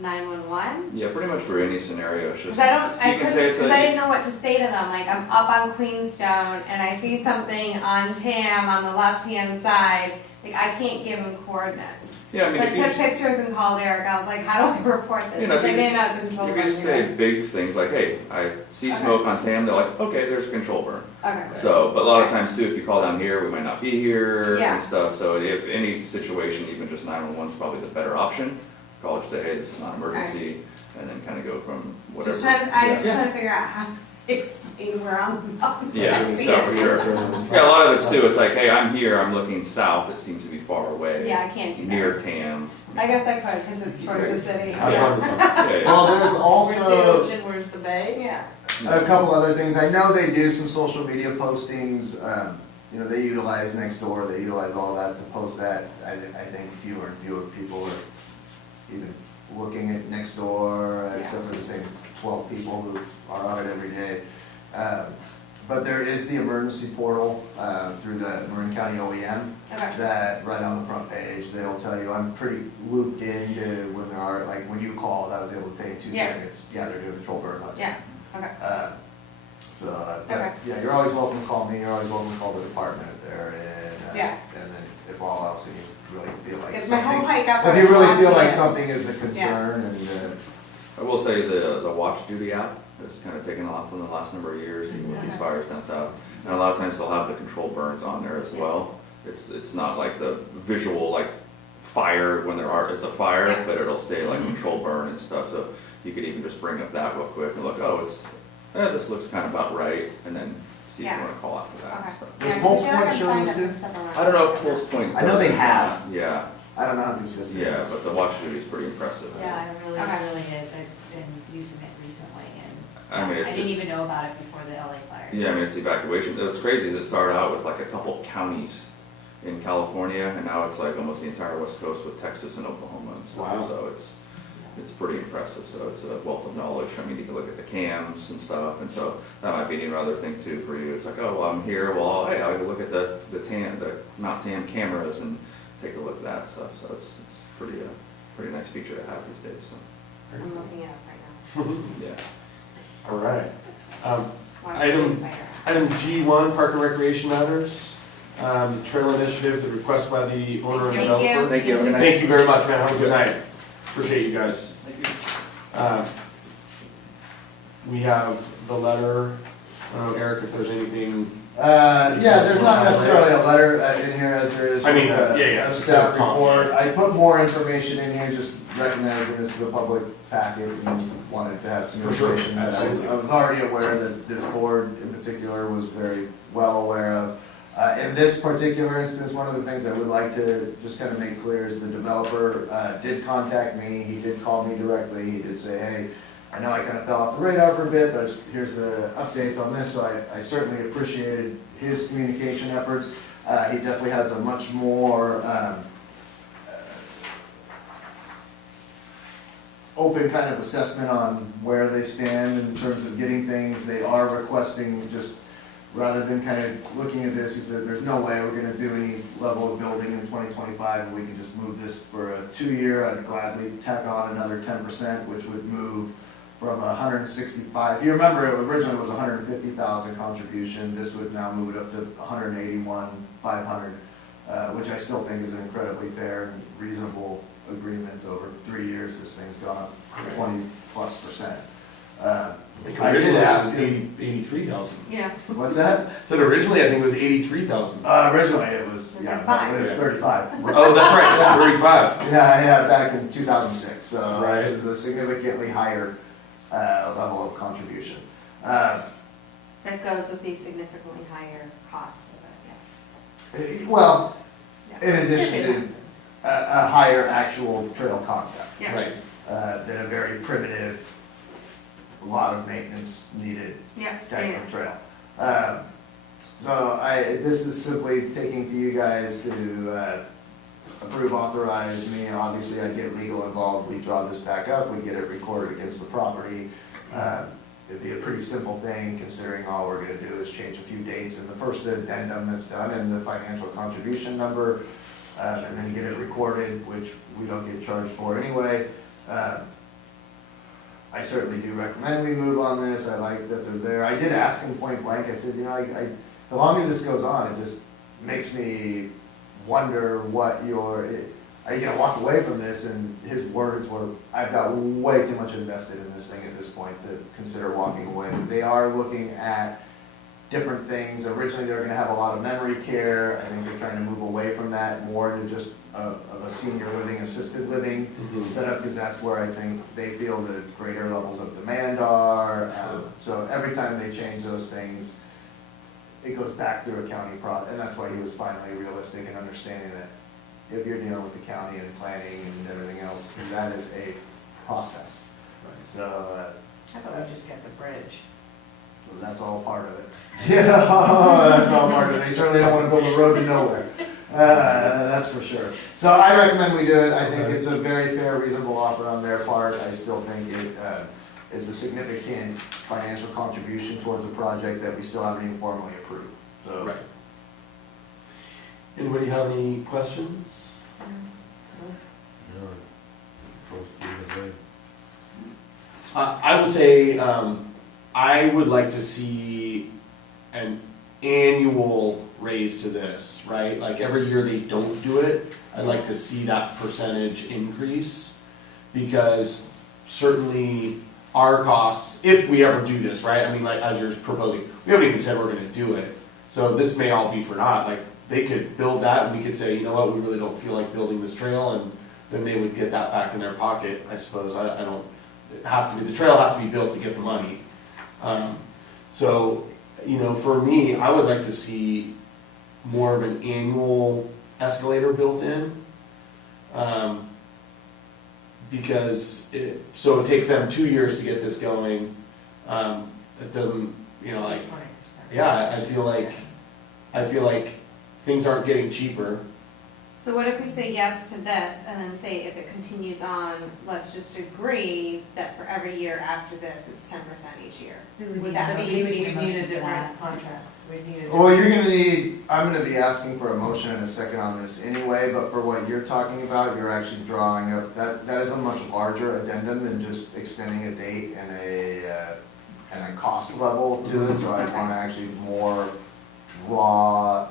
911? Yeah, pretty much for any scenario, it's just, Because I you can say it's because I a, didn't know what to say to them. Like I'm up on Queenstone and I see something on Tam on the left-hand side. Like I can't give them coordinates. yeah, I mean, So I if you took just, pictures and called Eric. I was like, how do I report this? you know, Because I if didn't know it was a you control can burn. just say big things like, hey, I see Okay. smoke on Tam, they're like, okay, there's a control burn. Okay. So, but a lot of times too, if you call down here, we might not be here Yeah. and stuff, so if any situation, even just 911 is probably the better option. Call just say, hey, this is not an emergency, and then kind of go from whatever. Just trying. I was just Yeah. trying to figure out how to explain where I'm. Yeah, See so it. for sure. Yeah, a lot of it's too, it's like, hey, I'm here, I'm looking south, it seems to be far away. Yeah, I can't do that. Near Tam. I guess I could because it's towards the city. That's Yeah. wonderful. Yeah, yeah. Well, there's Where's the also ocean, where's the bay? Yeah. a couple other things. I know they do some social media postings. You know, they utilize Nextdoor, they utilize all that to post that. I think fewer and fewer people are even looking at Nextdoor, Yeah. except for the same 12 people who are on it every day. But there is the emergency portal through the Marin County OEM. Okay. That right on the front page, they'll tell you, I'm pretty looped into when there are, like when you called, I was able to take 2 Yeah. seconds. Yeah, they're doing a control burn. Yeah. Okay. But, Okay. yeah, you're always welcome to call me, you're always welcome to call the department there, and, Yeah. and then if all else, and you really feel like Because my whole something, hike up. if I you was really feel watching like it. something is a concern, and, I will tell you the Watch Duty app has kind of taken off in the last number of years, even with these Okay. fires down south. And a lot of times they'll have the control burns on there as well. It's not like the visual, like fire when it's a fire, Yeah. but it'll say like control burn and stuff. So you could even just bring up that real quick and look, oh, this looks kind of about right, and then see if you Yeah. want to call after that Okay. and stuff. Does Yeah, 'cause Pulse I feel like Point I'm show signed this up too? for stuff around I don't know if here. Pulse Point. I know they does or have. not. Yeah, I don't know how consistent it yeah, is. but the Watch Duty is pretty impressive. Yeah, it really, Okay. really is. I've been using it recently I mean, and I it's, didn't it's even know about it before the LA fires. yeah, I mean, it's evacuation. It's crazy. It started out with like a couple counties in California, and now it's like almost the entire West Coast with Texas and Oklahoma and stuff. Wow. So it's pretty impressive. So it's a wealth of knowledge. I mean, you can look at the cams and stuff, and so that might be another thing too for you. It's like, oh, well, I'm here. Well, hey, I'll look at the Mount Tam cameras and take a look at that stuff. So it's pretty nice feature to have these days. So I'm looking at it right now. yeah. All right. Watch Item- the fire. Item G1, Park and Recreation Matters. Trail Initiative, the request by the owner and Thank developer. you. Thank you. Thank you very much, man. Have a good night. Appreciate you guys. We have the letter. I don't know, Eric, if there's anything Yeah, there's not necessarily a letter in here as there is I mean, just yeah, a staff it's a report. I put more information in here, just recognizing this is a public packet and wanted to have some For sure, information that absolutely. I was already aware that this board in particular was very well aware of. In this particular instance, one of the things I would like to just kind of make clear is the developer did contact me, he did call me directly, he did say, hey, I know I kind of fell off the radar for a bit, but here's the updates on this, so I certainly appreciated his communication efforts. He definitely has a much more open kind of assessment on where they stand in terms of getting things. They are requesting just, rather than kind of looking at this, he said, there's no way we're gonna do any level of building in 2025, and we can just move this for a 2-year. I'd gladly tack on another 10%, which would move from 165, if you remember, it originally was 150,000 contribution, this would now move it up to 181,500, which I still think is an incredibly fair and reasonable agreement. Over 3 years, this thing's gone up 20+%. I did ask him, 83,000. Yeah. what's that? Said originally, I think it was 83,000. Originally it was, Was yeah, it five? it was 35. Oh, that's right, 35. Yeah, back in 2006, so Right. this is a significantly higher level of contribution. That goes with the significantly higher cost of it, yes. Well, Yeah. in addition If it to happens. a higher actual trail concept Yeah. Right. than a very primitive, a lot of maintenance needed Yeah, type yeah. of trail. So this is simply taking to you guys to approve, authorize me. Obviously, I'd get legal involved. We draw this back up, we get it recorded against the property. It'd be a pretty simple thing, considering all we're gonna do is change a few dates and the first addendum that's done and the financial contribution number, and then get it recorded, which we don't get charged for anyway. I certainly do recommend we move on this. I like that they're there. I did ask him point blank, I said, you know, the longer this goes on, it just makes me wonder what are you gonna walk away from this? And his words were, I've got way too much invested in this thing at this point to consider walking away. They are looking at different things. Originally, they were gonna have a lot of memory care. I think they're trying to move away from that more into just of a senior living, assisted living setup, because that's where I think they feel the greater levels of demand are. So every time they change those things, it goes back through a county and that's why he was finally realistic and understanding that if you're dealing with the county and planning and everything else, that is a process. So, How about we just get the bridge? that's all part of it. Yeah, that's all part of it. They certainly don't want to build a road to nowhere. That's for sure. So I recommend we do it. I think it's a very fair, reasonable offer on their part. I still think it is a significant financial contribution towards a project that we still haven't even formally approved. So. Right. Anybody have any questions? I would say, I would like to see an annual raise to this, right? Like every year they don't do it, I'd like to see that percentage increase. Because certainly our costs, if we ever do this, right? I mean, like as you're proposing, we haven't even said we're gonna do it. So this may all be for naught, like they could build that and we could say, you know what, we really don't feel like building this trail, and then they would get that back in their pocket, I suppose. I don't, it has to be, the trail has to be built to get the money. So, you know, for me, I would like to see more of an annual escalator built in. Because so it takes them 2 years to get this going. It doesn't, you know, like, 20%. yeah, I feel like things aren't getting cheaper. So what if we say yes to this, and then say if it continues on, let's just agree that for every year after this, it's 10% each year? Would that be? We need a motion for different that. contract. We need a Well, different. I'm gonna be asking for a motion in a second on this anyway, but for what you're talking about, you're actually drawing up, that is a much larger addendum than just extending a date and a cost level to it, so I wanna actually more draw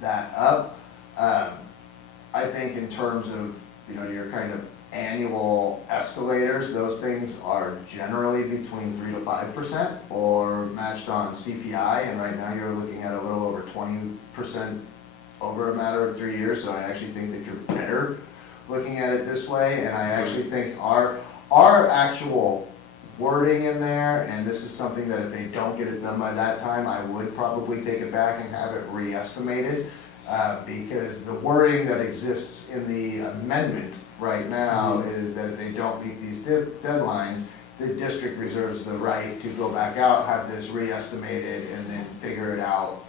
that up. I think in terms of, you know, your kind of annual escalators, those things are generally between 3 to 5% or matched on CPI, and right now you're looking at a little over 20% over a matter of 3 years, so I actually think that you're better looking at it this way, and I actually think our actual wording in there, and this is something that if they don't get it done by that time, I would probably take it back and have it re-estimated, because the wording that exists in the amendment right now is that if they don't meet these deadlines, the district reserves the right to go back out, have this re-estimated, and then figure it out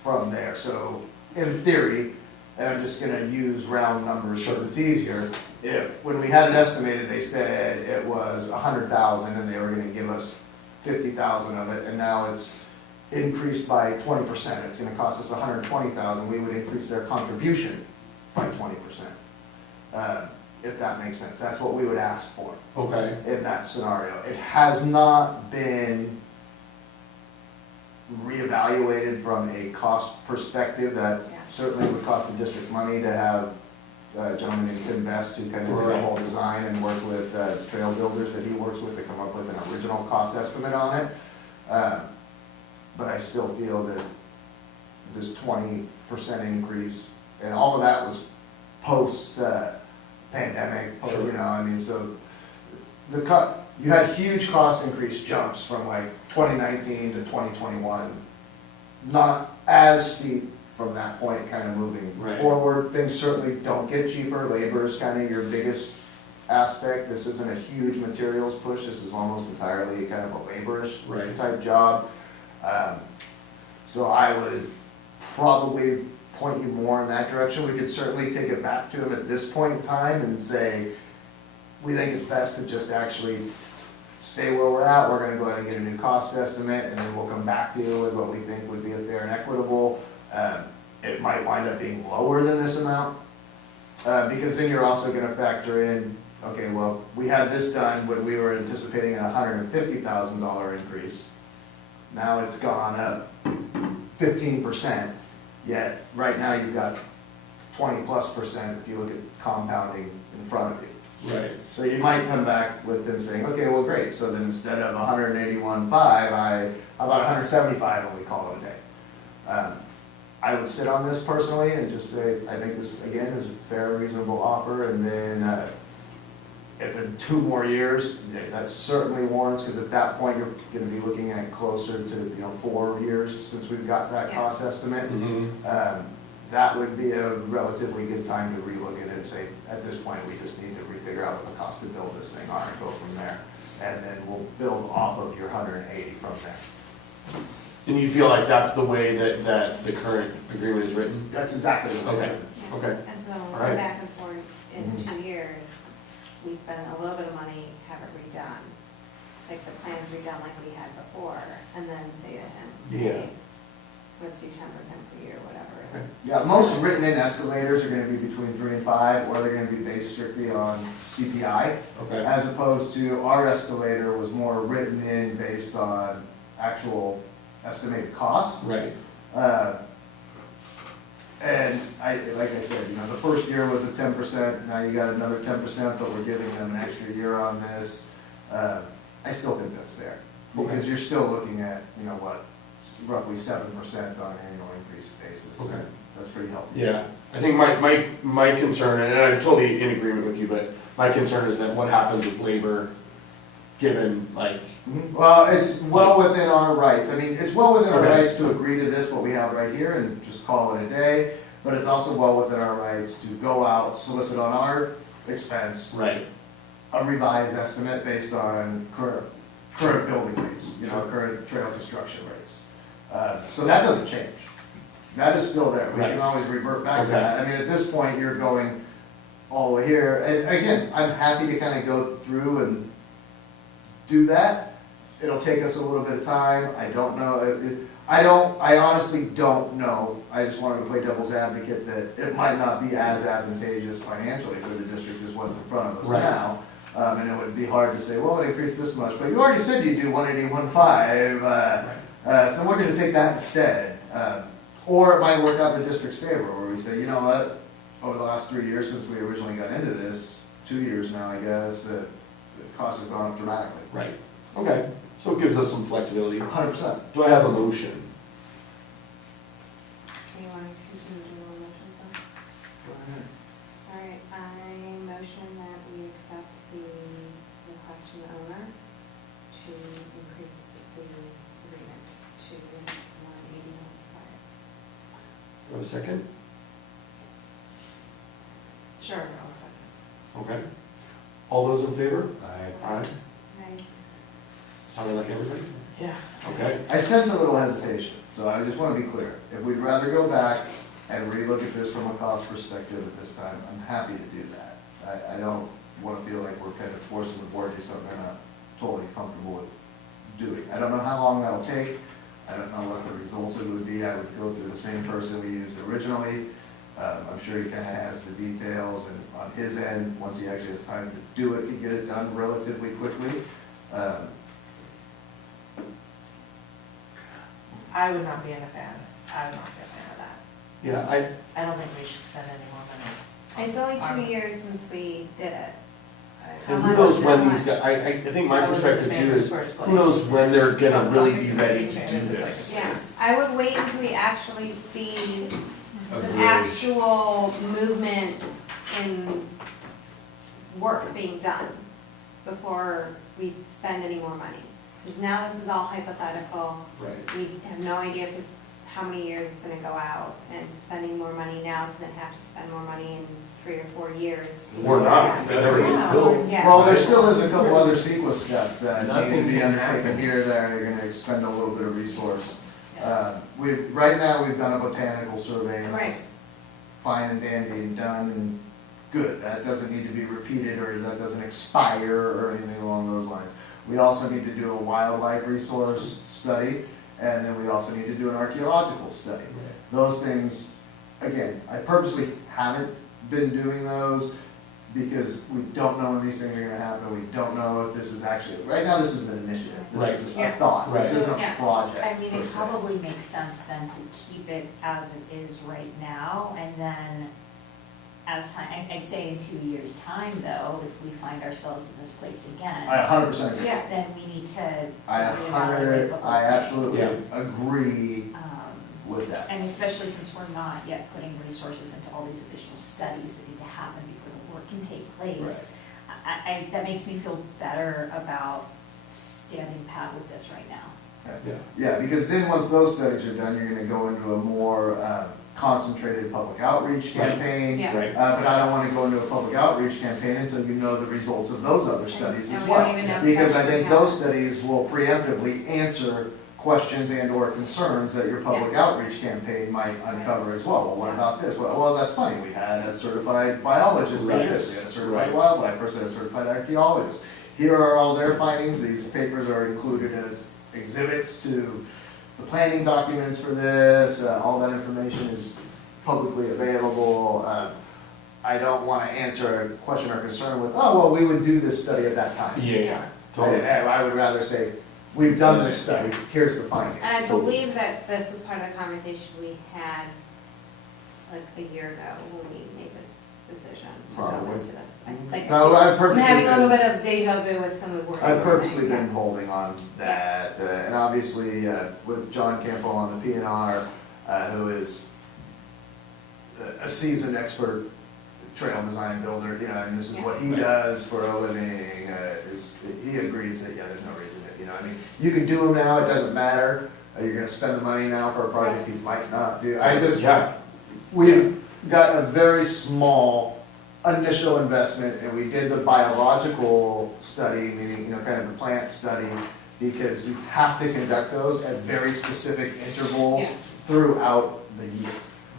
from there. So in theory, and I'm just gonna use round numbers because it's easier, if, when we had it estimated, they said it was 100,000 and they were gonna give us 50,000 of it, and now it's increased by 20%, it's gonna cost us 120,000, we would increase their contribution by 20%. If that makes sense, that's what we would ask for Okay. in that scenario. It has not been reevaluated from a cost perspective. That Yeah. certainly would cost the district money to have a gentleman named Tim Best to kind of do the Right. whole design and work with trail builders that he works with to come up with an original cost estimate on it. But I still feel that this 20% increase, and all of that was post pandemic, Sure. you know, I mean, so you had huge cost increase jumps from like 2019 to 2021. Not as steep from that point, kind of moving Right. forward. Things certainly don't get cheaper. Labor is kind of your biggest aspect. This isn't a huge materials push. This is almost entirely kind of a laborish Right. type job. So I would probably point you more in that direction. We could certainly take it back to them at this point in time and say, we think it's best to just actually stay where we're at. We're gonna go ahead and get a new cost estimate, and then we'll come back to you with what we think would be a fair and equitable. It might wind up being lower than this amount, because then you're also gonna factor in, okay, well, we had this done when we were anticipating a $150,000 increase. Now it's gone up 15%, yet right now you've got 20+% if you look at compounding in front of you. Right. So you might come back with them saying, okay, well, great, so then instead of 181.5, how about 175 and we call it a day? I would sit on this personally and just say, I think this, again, is a fair, reasonable offer, and then if in 2 more years, that certainly warrants, because at that point, you're gonna be looking at closer to, 4 years since we've got that Yeah. cost estimate. Mm-hmm. That would be a relatively good time to relook at it and say, at this point, we just need to refigure out what the cost to build this thing are and go from there. And then we'll build off of your 180 from there. And you feel like that's the way that the current agreement is written? That's exactly what we're Okay. doing. Yeah. Okay. And so when we Alright. go back and forth in Mhm. 2 years, we spend a little bit of money, have it redone, like the plans redone like we had before, and then say to him, Yeah. hey, let's do 10% per year, whatever it is. Yeah, most written in escalators are gonna be between 3 and 5, or they're gonna be based strictly on CPI, Okay. as opposed to our escalator was more written in based on actual estimated cost. Right. And like I said, the first year was a 10%, now you got another 10%, but we're giving them an extra year on this. I still think that's fair, because you're still looking at, roughly 7% on an annual increase basis. Okay. That's pretty healthy. Yeah, I think my concern, and I'm totally in agreement with you, but my concern is that what happens with labor, given like, Well, it's well within our rights. I mean, it's well within our Okay. rights to agree to this, what we have right here, and just call it a day. But it's also well within our rights to go out, solicit on our expense, right, a revised estimate based on current building rates, current trail construction rates. So that doesn't change. That is still there. We can Right. always revert back to Okay. that. I mean, at this point, you're going all the way here. And again, I'm happy to kind of go through and do that. It'll take us a little bit of time. I don't know. I honestly don't know. I just wanted to play devil's advocate that it might not be as advantageous financially for the district as what's in front of us Right. now. And it would be hard to say, well, it increased this much, but you already said you'd do 181.5, so we're gonna take that instead. Or it might work out in the district's favor, where we say, you know what, over the last 3 years since we originally got into this, 2 years now, I guess, the costs have gone up dramatically. Right, okay, so it gives us some flexibility. 100%. Do I have a motion? Do you want to continue doing the motions then? All right, I motion that we accept the request from the owner to increase the agreement to 181.5. Do I have a second? Sure, I'll second. Okay. All those in favor? I, Aye. Right. Sounding like everybody? Yeah. Okay. I sense a little hesitation, so I just want to be clear. If we'd rather go back and relook at this from a cost perspective at this time, I'm happy to do that. I don't want to feel like we're kind of forcing the board to do something they're not totally comfortable with doing. I don't know how long that'll take. I don't know what the results of it would be. I would go through the same person we used originally. I'm sure he kind of has the details, and on his end, once he actually has time to do it, he can get it done relatively quickly. I would not be a fan. I would not be a fan of that. Yeah, I don't think we should spend any more money. It's only on- 2 years since we did it. and How who much knows is when that these much? guys, I think my I wasn't a perspective fan too in the is, first who place. knows when they're gonna So really I'm be not ready gonna to be do fan of the this. second Yes, I would wait until we actually see some Agreed. actual movement in work being done before we spend any more money. Because now this is all hypothetical. Right. We have no idea if it's, how many years it's gonna go out, and spending more money now to then have to spend more money in 3 or 4 years. Or not, if it never gets built. Yeah. Well, there still is a couple other sequence steps that need to Nothing be can undertaken happen. here that are gonna expend a little bit of resource. Right now, we've done a botanical survey, and Right. that's fine and dandy and done and good. That doesn't need to be repeated, or that doesn't expire or anything along those lines. We also need to do a wildlife resource study, and then we also need to do an archaeological study. Those things, again, I purposely haven't been doing those because we don't know when these things are gonna happen, we don't know if this is actually, right now, this is an initiative, Right. this is a Yeah. thought, this Right. isn't Yeah. a project I mean, per it se. probably makes sense then to keep it as it is right now, and then as time, I'd say in 2 years' time though, if we find ourselves in this place I again, 100% agree. Yeah. then we need to I reevaluate the whole I thing. absolutely Yeah. agree Um, with that. And especially since we're not yet putting resources into all these additional studies that need to happen before the work can take place. That makes me feel better about standing pat with this right now. Yeah. Yeah, because then once those studies are done, you're gonna go into a more concentrated public outreach Right. campaign. Yeah. Right. But I don't wanna go into a public outreach campaign until you know the results of those other studies And as we don't well. even know if Because that's I think gonna those studies will preemptively answer questions and or concerns that your public outreach campaign might uncover as well. Well, what about this? Well, that's funny, we had a certified biologist do Right. this, we had a certified Right. wildlife person, a certified archaeologist. Here are all their findings, these papers are included as exhibits to the planning documents for this, all that information is publicly available. I don't wanna answer a question or concern with, oh, well, we would do this study at that time. Yeah, totally. I would rather say, we've done this study, here's the findings. And I believe that this was part of the conversation we had like a year ago when we made this decision to go Probably. into this. Like, No, I've I'm purposely having a little been, bit of deja vu with some of the words. I've you were purposely saying, been holding on that, and obviously, with John Campbell on the PNR, who is a seasoned expert trail design builder, you know, and this is what he does for a living, he agrees that, yeah, there's no reason to, you know, I mean, you can do them now, it doesn't matter, you're gonna spend the money now for a project you might not do, Yeah, we've got a very small initial investment, and we did the biological study, meaning, you know, kind of the plant study, because you have to conduct those at very specific intervals Yeah. throughout the year.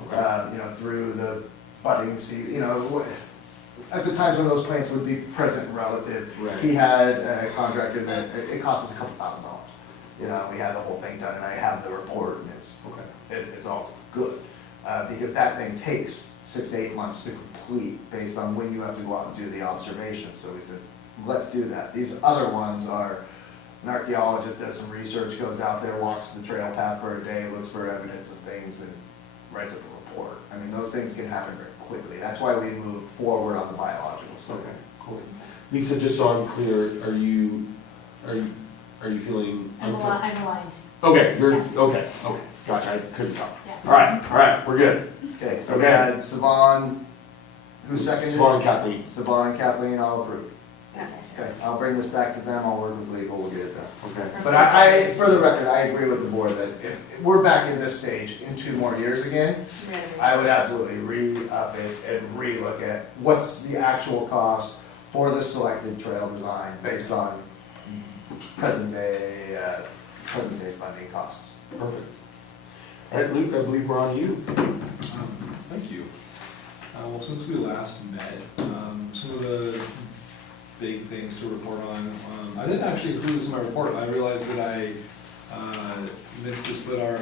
okay. You know, through the budding season, you know, at the times when those plants would be present and relative. Right. He had a contractor that, it cost us a couple $1,000. You know, we had the whole thing done, and I have the report, and Okay. it's all good. Because that thing takes 6 to 8 months to complete based on when you have to go out and do the observation. So we said, let's do that. These other ones are, an archaeologist does some research, goes out there, walks the trail path for a day, looks for evidence of things, and writes up a report. I mean, those things can happen very quickly. That's why we moved forward on the biological stuff. Okay, Cool. Lisa, just so I'm clear, are you feeling? I'm aligned. Okay, you're, Yeah. okay, gotcha, I couldn't tell. Yeah. All right, we're good. Okay, so we Okay. had Savon, who's seconded? Swan and Kathleen. Savon and Kathleen, all approved. Nice. Okay, I'll bring this back to them, I'll work with legal, we'll get it done. Okay. But I, for the record, I agree with the board that if we're back in this stage in 2 more years again, Really. I would absolutely re-up it and re-look at what's the actual cost for the selected trail design based on present day funding costs. Perfect. All right, Luke, I believe we're on you. Thank you. Well, since we last met, some of the big things to report on, I didn't actually include this in my report. I realized that I missed this, but our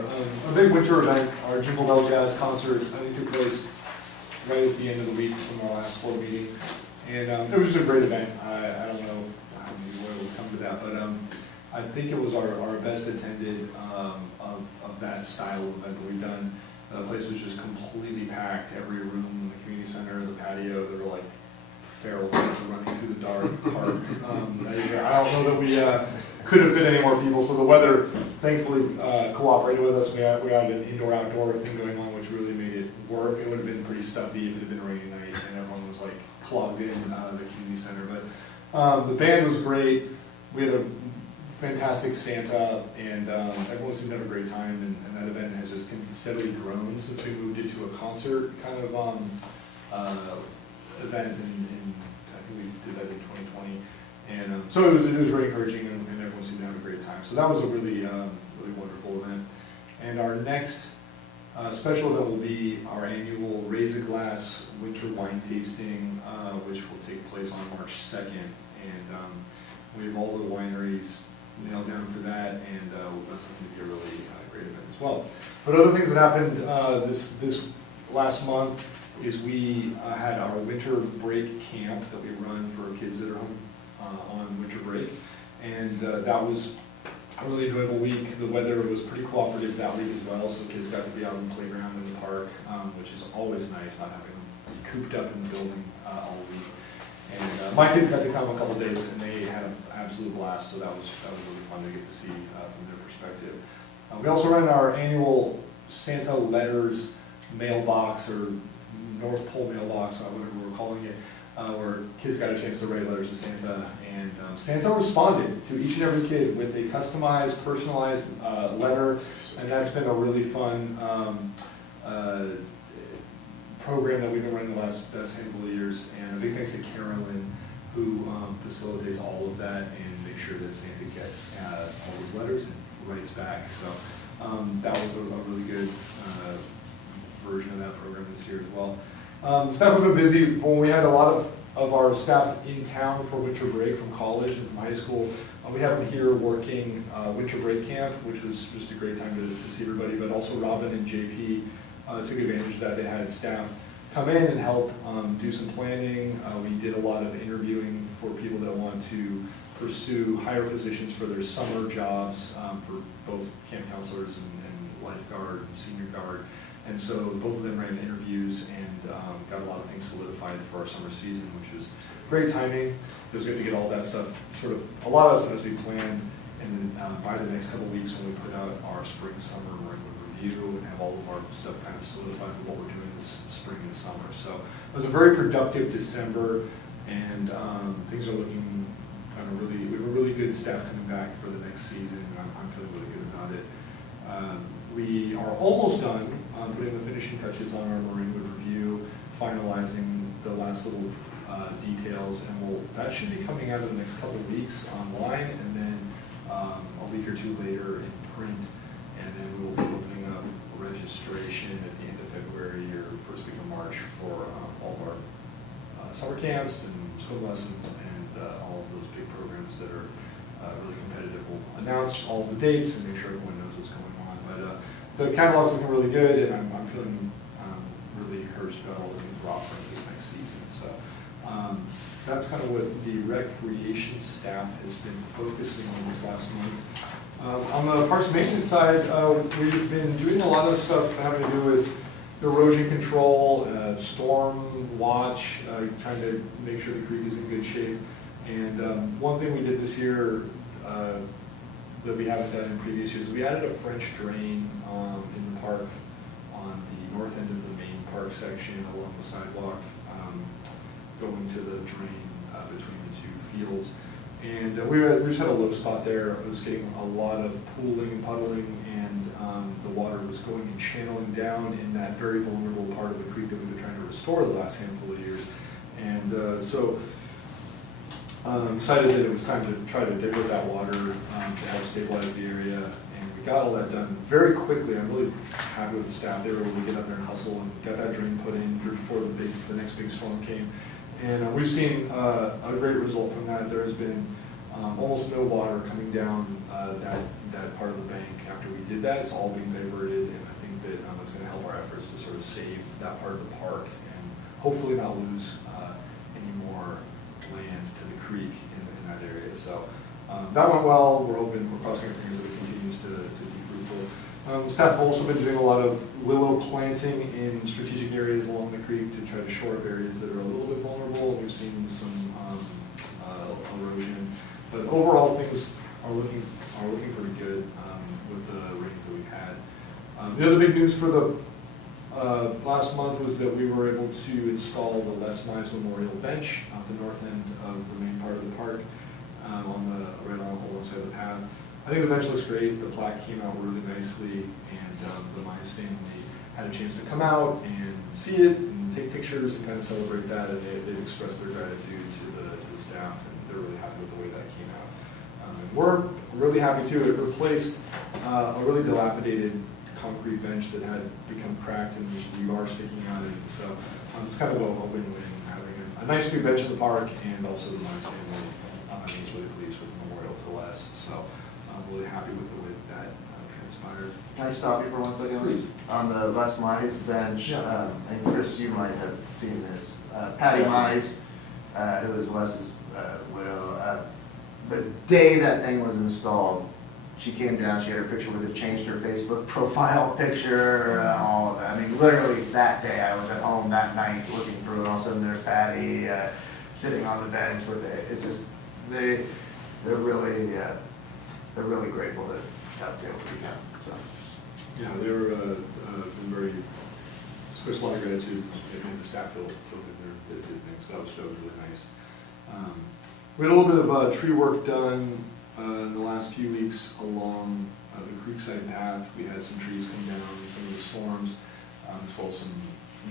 big winter event, our Jingle Bell Jazz concert, I think took place right at the end of the week from our last board meeting. And it was just a great event. I don't know how many more will come to that, but I think it was our best attended of that style of event that we've done. The place was just completely packed, every room in the community center, the patio, there were like feral dogs running through the dark park. I don't know that we could have fit any more people, so the weather thankfully cooperated with us. We had an indoor-outdoor thing going on, which really made it work. It would have been pretty stuffy if it had been a rainy night and everyone was like clogged in the community center. But the band was great. We had a fantastic Santa, and everyone seemed to have a great time, and that event has just steadily grown since we moved it to a concert kind of event, and I think we did that in 2020, and so it was very encouraging, and everyone seemed to have a great time. So that was a really wonderful event. And our next special event will be our annual Raise a Glass Winter Wine Tasting, which will take place on March 2nd, and we have all the wineries nailed down for that, and that's going to be a really great event as well. But other things that happened this last month is we had our winter break camp that we run for kids that are home on winter break, and that was a really enjoyable week. The weather was pretty cooperative that week as well, so the kids got to be out on the playground in the park, which is always nice, not having them cooped up in the building all week. And my kids got to come a couple days, and they had an absolute blast, so that was really fun to get to see from their perspective. We also ran our annual Santa Letters mailbox, or North Pole mailbox, whatever we're calling it, where kids got a chance to write letters to Santa, and Santa responded to each and every kid with a customized, personalized letter, and that's been a really fun program that we've been running the last handful of years. And a big thanks to Carolyn, who facilitates all of that and makes sure that Santa gets all those letters and writes back. So that was a really good version of that program this year as well. Staff have been busy. When we had a lot of our staff in town for winter break from college and from high school, we have them here working winter break camp, which was just a great time to see everybody. But also Robin and JP took advantage of that. They had staff come in and help do some planning. We did a lot of interviewing for people that want to pursue higher positions for their summer jobs, for both camp counselors and lifeguard and senior guard. And so both of them ran interviews and got a lot of things solidified for our summer season, which was great timing, because we have to get all that stuff, a lot of that stuff has to be planned, and by the next couple of weeks when we put out our spring-summer Marinwood review and have all of our stuff kind of solidified for what we're doing this spring and summer. So it was a very productive December, and things are looking kind of we have a really good staff coming back for the next season, and I'm feeling really good about it. We are almost done putting the finishing touches on our Marinwood review, finalizing the last little details, and that should be coming out in the next couple of weeks online, and then a week or two later in print, and then we will be opening up registration at the end of February or first week of March for all of our summer camps and swim lessons and all of those big programs that are really competitive. We'll announce all of the dates and make sure everyone knows what's going on. But the catalog's looking really good, and I'm feeling really encouraged about all the things we're offering this next season. So that's kind of what the recreation staff has been focusing on this last month. On the parks maintenance side, we've been doing a lot of stuff having to do with erosion control, storm watch, trying to make sure the creek is in good shape. And one thing we did this year that we haven't done in previous years, we added a French drain in the park on the north end of the main park section along the sidewalk, going to the drain between the two fields. And we just had a low spot there. It was getting a lot of pooling and puddling, and the water was going and channeling down in that very vulnerable part of the creek that we've been trying to restore the last handful of years. And so decided that it was time to try to divert that water to help stabilize the area. And we got all that done very quickly. I'm really happy with the staff. They were able to get up there and hustle and got that drain put in before the next big storm came. And we've seen a great result from that. There has been almost no water coming down that part of the bank after we did that. It's all being diverted, and I think that it's going to help our efforts to sort of save that part of the park and hopefully not lose any more land to the creek in that area. So that went well. We're crossing our fingers that it continues to be fruitful. Staff have also been doing a lot of willow planting in strategic areas along the creek to try to shore up areas that are a little bit vulnerable. We've seen some erosion, but overall things are looking pretty good with the rains that we've had. The other big news for the last month was that we were able to install the Les Mize Memorial Bench at the north end of the main part of the park, right along alongside the path. I think the bench looks great. The plaque came out really nicely, and the Mize family had a chance to come out and see it and take pictures and kind of celebrate that. And they've expressed their gratitude to the staff, and they're really happy with the way that came out. And we're really happy too. It replaced a really dilapidated concrete bench that had become cracked and there's rebar sticking out of it. So it's kind of a win-win, having a nice new bench in the park, and also the Mize family is really pleased with the memorial to Les. So I'm really happy with the way that transpired. Can I stop you for 1 second? Please. On the Les Mize bench, Yeah. and Chris, you might have seen this. Patty Mize, who was Les's widow, the day that thing was installed, she came down, she had her picture with it, changed her Facebook profile picture, all of that. I mean, literally that day, I was at home that night looking through it, all of a sudden there's Patty sitting on the bench with it. It just, they're really grateful that that's able to be done, so. Yeah, they were been very, expressed a lot of gratitude. They made the staff feel good. They did things. That was really nice. We had a little bit of tree work done in the last few weeks along the creekside path. We had some trees come down in some of the storms, as well as some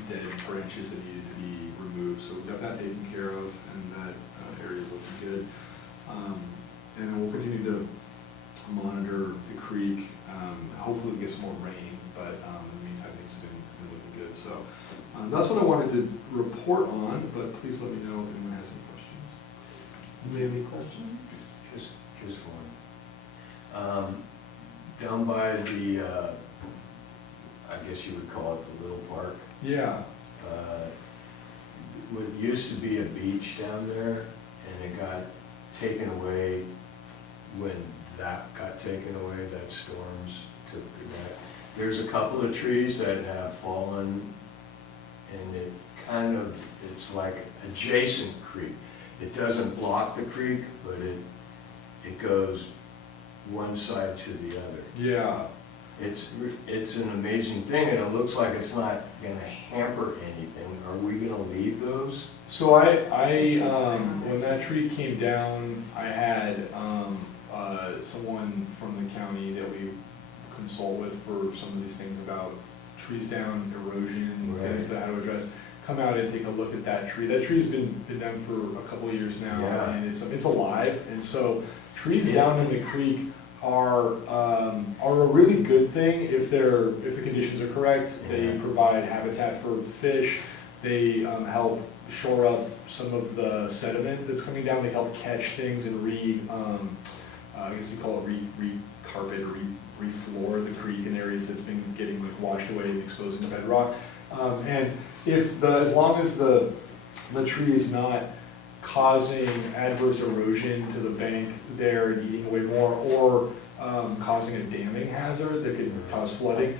dead branches that needed to be removed. So we got that taken care of, and that area is looking good. And we'll continue to monitor the creek. Hopefully we get some more rain, but in the meantime things have been looking good. So that's what I wanted to report on, but please let me know if anyone has any questions. Any questions? Just one. Down by the, I guess you would call it the little park. Yeah. What used to be a beach down there, and it got taken away when that got taken away, that storms took that. There's a couple of trees that have fallen, and it kind of, it's like adjacent creek. It doesn't block the creek, but it goes one side to the other. Yeah. It's an amazing thing, and it looks like it's not gonna hamper anything. Are we gonna leave those? So I when that tree came down, I had someone from the county that we consult with for some of these things about trees down, erosion, Right. things to how to address, come out and take a look at that tree. That tree's been down for a couple of years now, Yeah. and it's alive. And so trees down in the creek are a really good thing if the conditions are correct. They Yeah. provide habitat for fish. They help shore up some of the sediment that's coming down. They help catch things and I guess you call it re-carpet or re-floor the creek in areas that's been getting like washed away and exposing the bedrock. And as long as the tree is not causing adverse erosion to the bank there and eating away more, or causing a damming hazard that could cause flooding,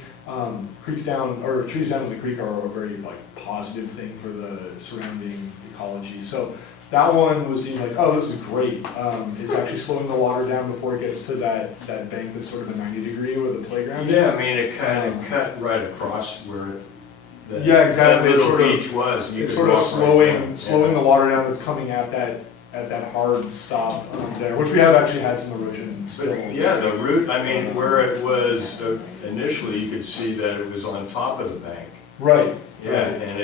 Creeks down, or trees down in the creek are a very like positive thing for the surrounding ecology. So that one was deemed like, oh, this is great. It's actually slowing the water down before it gets to that bank that's sort of a 90-degree where the playground Yeah, is. I mean, it kind of cut right across where Yeah, exactly. that It's little sort of- beach was. You It's could sort of walk right down. slowing Yeah. the water down that's coming at that hard stop there, which we have actually had some erosion still. But, yeah, the route, I mean, where it was initially, you could see that it was on top of the bank. Right. Yeah, Right. and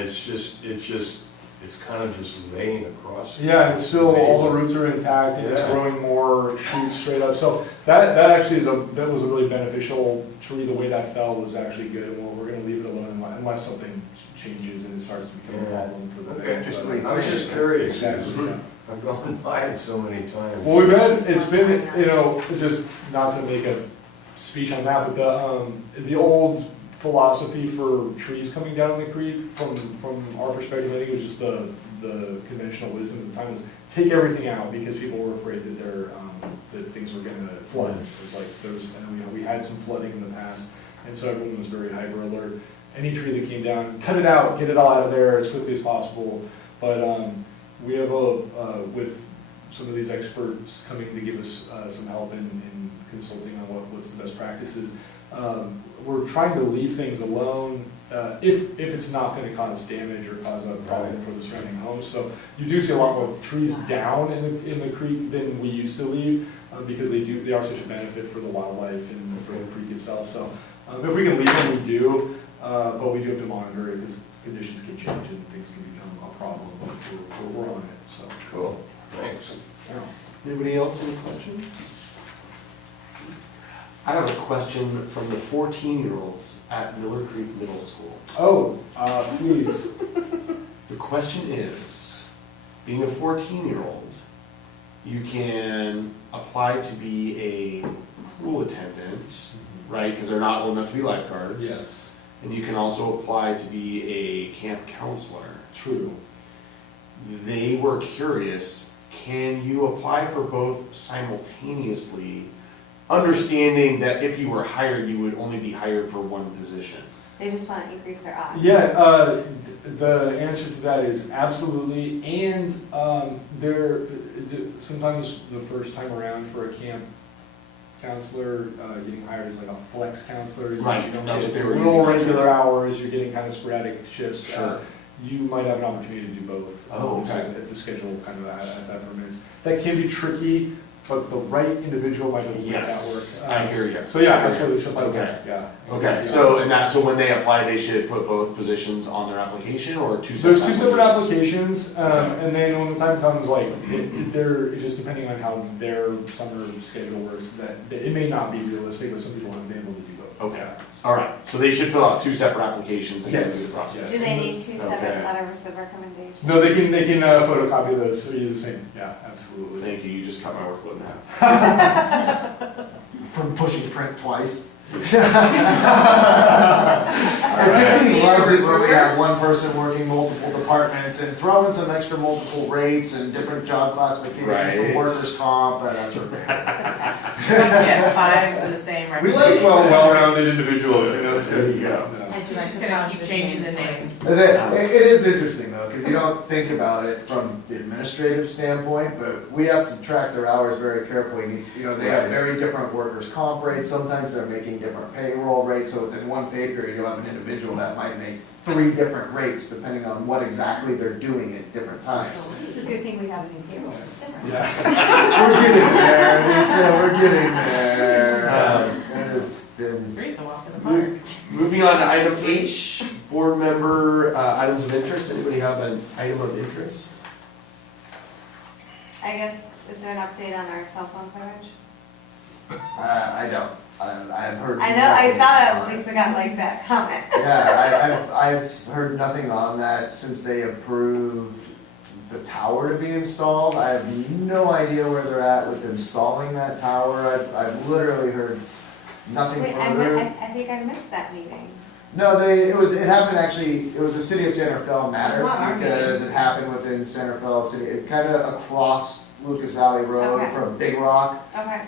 it's kind of just laying across. Yeah, and it's still, all the Amazing. roots are intact, and it's Yeah. growing more shoots straight up. So that actually that was a really beneficial tree. The way that fell was actually good, and we're gonna leave it alone unless something changes and it starts to become a Yeah. problem for the. Okay, Just but leave I was it. just curious. Exactly, yeah. I've gone by it so many times. Well, it's been, just not to make a speech on that, but the old philosophy for trees coming down the creek, from our perspective, I think it was just the conventional wisdom at the time was take everything out because people were afraid that that things were gonna flood. It was like we had some flooding in the past, and so everyone was very hyper alert. Any tree that came down, cut it out, get it all out of there as quickly as possible. But we have with some of these experts coming to give us some help in consulting on what's the best practices. We're trying to leave things alone if it's not going to cause damage or cause a problem for the surrounding homes. So you do see a lot more trees down in the creek than we used to leave because they are such a benefit for the wildlife and for the creek itself. So if we can leave them, we do, but we do have to monitor it because conditions can change and things can become a problem. But we're on it. So Cool. Thanks. yeah. Anybody else any questions? I have a question from the 14-year-olds at Miller Creek Middle School. Oh, please. The question is, being a 14-year-old, you can apply to be a pool attendant, right? Because they're not old enough to be lifeguards. Yes. And you can also apply to be a camp counselor. True. They were curious, can you apply for both simultaneously, understanding that if you were hired, you would only be hired for one position? They just want to increase their odds. Yeah, the answer to that is absolutely, and sometimes the first time around for a camp counselor, getting hired as like a flex counselor. Right, You don't that's get what they were real using. regular hours, you're getting kind of sporadic shifts. Sure. You might have an opportunity to do both. Oh, okay. If the schedule kind of as that permits. That can be tricky, but the right individual might be able to make that Yes, work. I hear you. So yeah, absolutely, she'll apply Okay. both, yeah. Okay, so when they apply, they should put both positions on their application or two separate? There's two separate applications, and then when the time comes, like, it's just depending on how their summer schedule works, that it may not be realistic, but some people have been able to do both. Okay, all right, so they should fill out two separate applications and go Yes, through the process? Do they need two separate Okay. letters of recommendation? No, they can photocopy those, or use the same, yeah, absolutely. Thank you, you just cut my workload in half. From pushing print twice. All Typically right. loves it when we have one person working multiple departments and throw in some extra multiple rates and different job classifications Right. for workers' comp, and that's what Get five of the same We like recommendations. well-rounded individuals, that's There you go. Yeah. I We're just gonna keep changing the name. It is interesting though, because you don't think about it from the administrative standpoint, but we have to track their hours very carefully. You know, they have very different workers' comp rates, sometimes they're making different payroll rates, so within one pay period, you'll have an individual that might make 3 different rates depending on what exactly they're doing at different times. It's a good thing we have a new payroll system. Yeah. We're getting there, Lisa, we're getting there. That has been, Three's a walk in the park. Moving on to item H, board member items of interest. Anybody have an item of interest? I guess, is there an update on our cell phone coverage? I don't, I've heard. I know, I saw that nothing on it. Lisa got like that comment. Yeah, I've heard nothing on that since they approved the tower to be installed. I have no idea where they're at with installing that tower. I've literally heard nothing Wait, further. I think I missed that meeting. No, it happened actually, it was a city of Santa Fe matter It's not our because it happened within Santa Fe City, it kind of across Lucas Valley Road Okay. from Big Rock. Okay.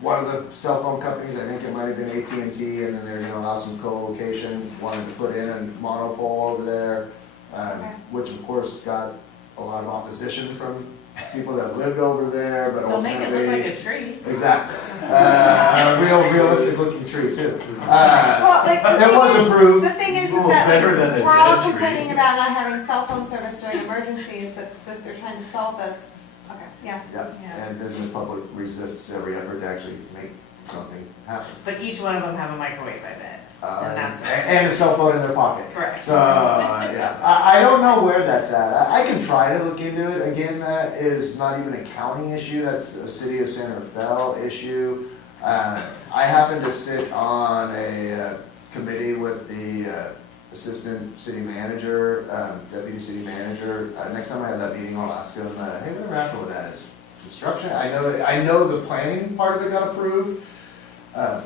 one of the cell phone companies, I think it might have been AT&T, and then they're gonna allow some co-location, wanted to put in a monopole over there, Okay. which of course got a lot of opposition from people that lived over there, but They'll make ultimately. it look like a tree. Exactly. A realistic looking tree too. Well, like, the It was thing is- approved. The thing is Well, that better than like, a we're all dead tree. complaining about not having cell phone service during emergencies, but they're trying to solve this. Okay, yeah. Yeah, Yeah. and then the public resists every effort to actually make something happen. But each one of them have a microwave, I bet. And that's- And a cell phone in their pocket. Correct. So, yeah, I don't know where that's at. I can try to look into it. Again, that is not even a county issue, that's a city of Santa Fe issue. I happen to sit on a committee with the assistant city manager, deputy city manager. Next time I have that meeting, I'll ask him, hey, whatever happened with that? Is construction? I know the planning part of it got approved.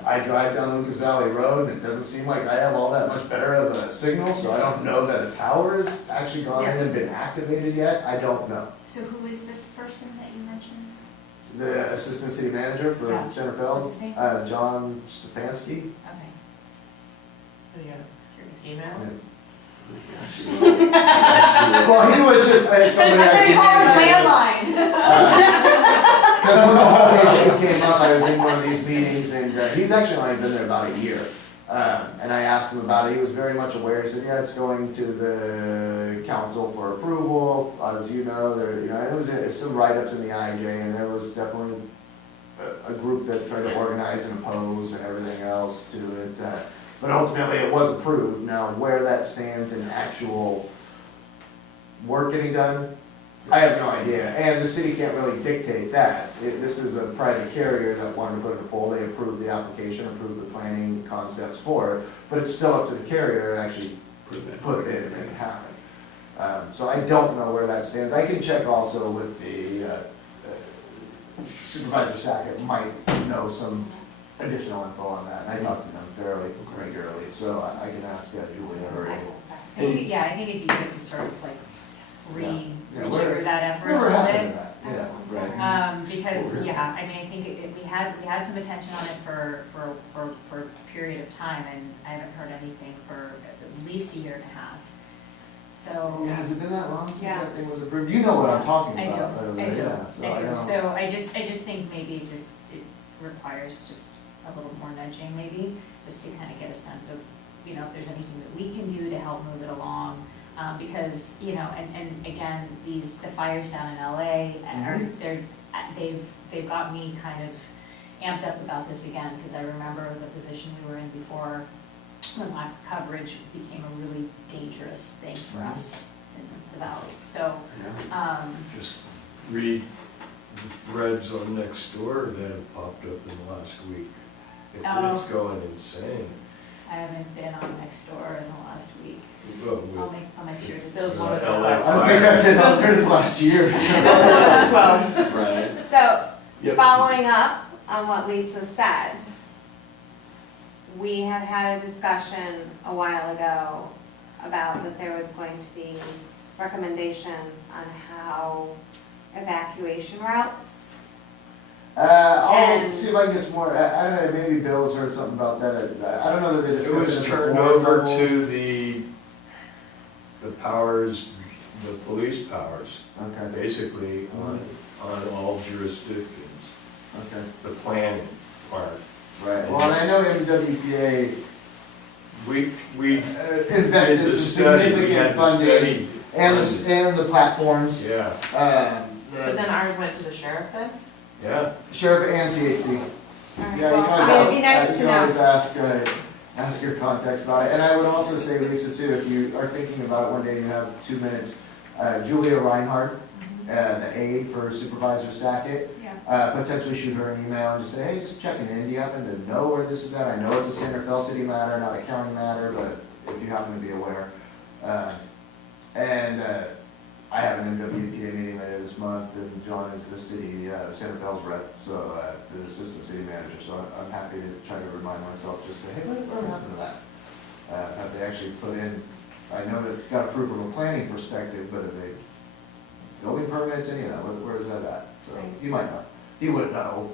I drive down Lucas Valley Road, and it doesn't seem like I have all that much better of a signal, so I don't know that a tower has actually gone in and been activated yet. I don't know. So who is this person that you mentioned? The assistant city manager for Yeah. Center What's his Field, name? John Stefanski. Okay. What do you got? Email? Well, he was just somebody I They call us can. landline. Because when the whole issue came up, I was in one of these meetings, and he's actually only been there about a year. And I asked him about it, he was very much aware, he said, yeah, it's going to the council for approval, as you know, it was some write-ups in the IJ, and there was definitely a group that tried to organize and oppose and everything else to it. But ultimately, it was approved. Now, where that stands in actual work getting done, I have no idea. And the city can't really dictate that. This is a private carrier that wanted to put in a pole. They approved the application, approved the planning concepts for it, but it's still up to the carrier to actually put it in and make it happen. So I don't know where that stands. I can check also with the Supervisor Sackett might know some additional info on that. And I talk to them fairly regularly, so I can ask Julia or I think, yeah, I think it'd be good to sort of like Yeah, rejigger that effort a whatever little happened bit. to that? Yeah, right. Because, yeah, I mean, I think we had some attention on it for a period of time, and I haven't heard anything for at least a year and a half. So. Yeah, has it been that long since Yes. that thing was approved? You know what I'm talking I do, about. by the way, I do, yeah, so I do. know. So I just think maybe it requires just a little more nudging maybe, just to kind of get a sense of, you know, if there's anything that we can do to help move it along. Because, you know, and again, the fires down in LA are, they've got me kind of amped up about this again, because I remember the position we were in before, when lack of coverage became a really dangerous thing for us in the valley. So, Just read the threads on Nextdoor that have popped up in the last week. It's going insane. I haven't been on Nextdoor in the last week. Well, I'll make sure to. Bill's with one of the LA 12. I don't think I've been out there the last year. Bill's one of the 12. Right. So, Yep. following up on what Lisa said, we had had a discussion a while ago about that there was going to be recommendations on how evacuation routes. I'll And- see if I can get some more, I don't know, maybe Bill's heard something about that. I don't know that they It discussed it. was at the turned board over level. to the powers, the police powers, Okay, basically on all jurisdictions, okay, the planning part. right. Well, and I know MWPA We invested did the some study, we significant had the funding study. and the platforms. Yeah, But then ours went to the sheriff then? yeah. Sheriff and CHP. Alright, Yeah, you well, can I mean, always it'd be nice ask, to you can know. always ask your contacts about it. And I would also say, Lisa, too, if you are thinking about it one day, you have 2 minutes, Julia Reinhardt, the aide for Supervisor Sackett, Yeah. potentially shoot her an email and just say, hey, just checking in, do you happen to know where this is at? I know it's a Santa Fe City matter, not a county matter, but if you happen to be aware. I have an MWPA meeting later this month, and John is the city, Santa Fe's rep, so, the assistant city manager, so I'm happy to try to remind myself just to, hey, what happened to that? Have they actually put in, I know that got approved from a planning perspective, but have they, building permits, any of that, where is that at? So, Right. he might not, he would know,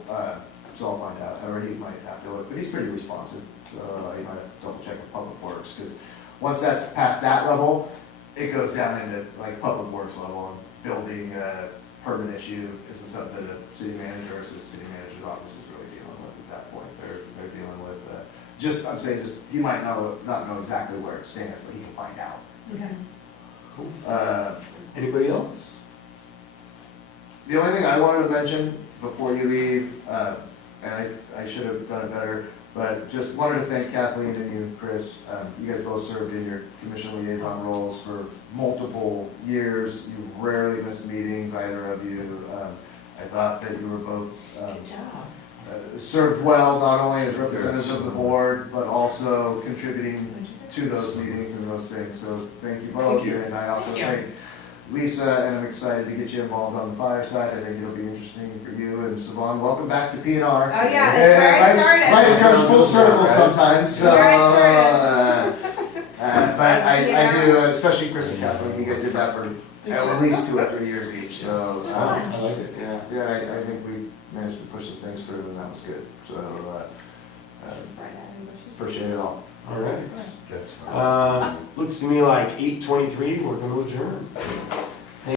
so I'll find out, or he might have to look, but he's pretty responsive, so he might have to double check with Public Works, because once that's past that level, it goes down into like Public Works level, and building permit issue isn't something that a city manager or city manager's office is really dealing with at that point. They're dealing with, I'm saying he might not know exactly where it stands, but he can find out. Okay. Anybody else? The only thing I wanted to mention before you leave, and I should have done it better, but just wanted to thank Kathleen and you, Chris. You guys both served in your commission liaison roles for multiple years. You rarely missed meetings, either of you. I thought that you were both Good job. served well, not only as representatives of the board, but also contributing to those meetings and those things. So thank you both. Thank you. And I also Thank you. thank Lisa, and I'm excited to get you involved on the fire side. I think it'll be interesting for you. And Savon, welcome back to P&R. Oh, yeah, it's where I started. Life comes full circle sometimes, so. Where I But I do, especially Chris and Kathleen, you guys did that for at least 2 or 3 years each, so. I liked it. Yeah, I think we managed to push some things through, and that was good. So, appreciate it all. All right. That's- Looks to me like 8:23, we're gonna adjourn.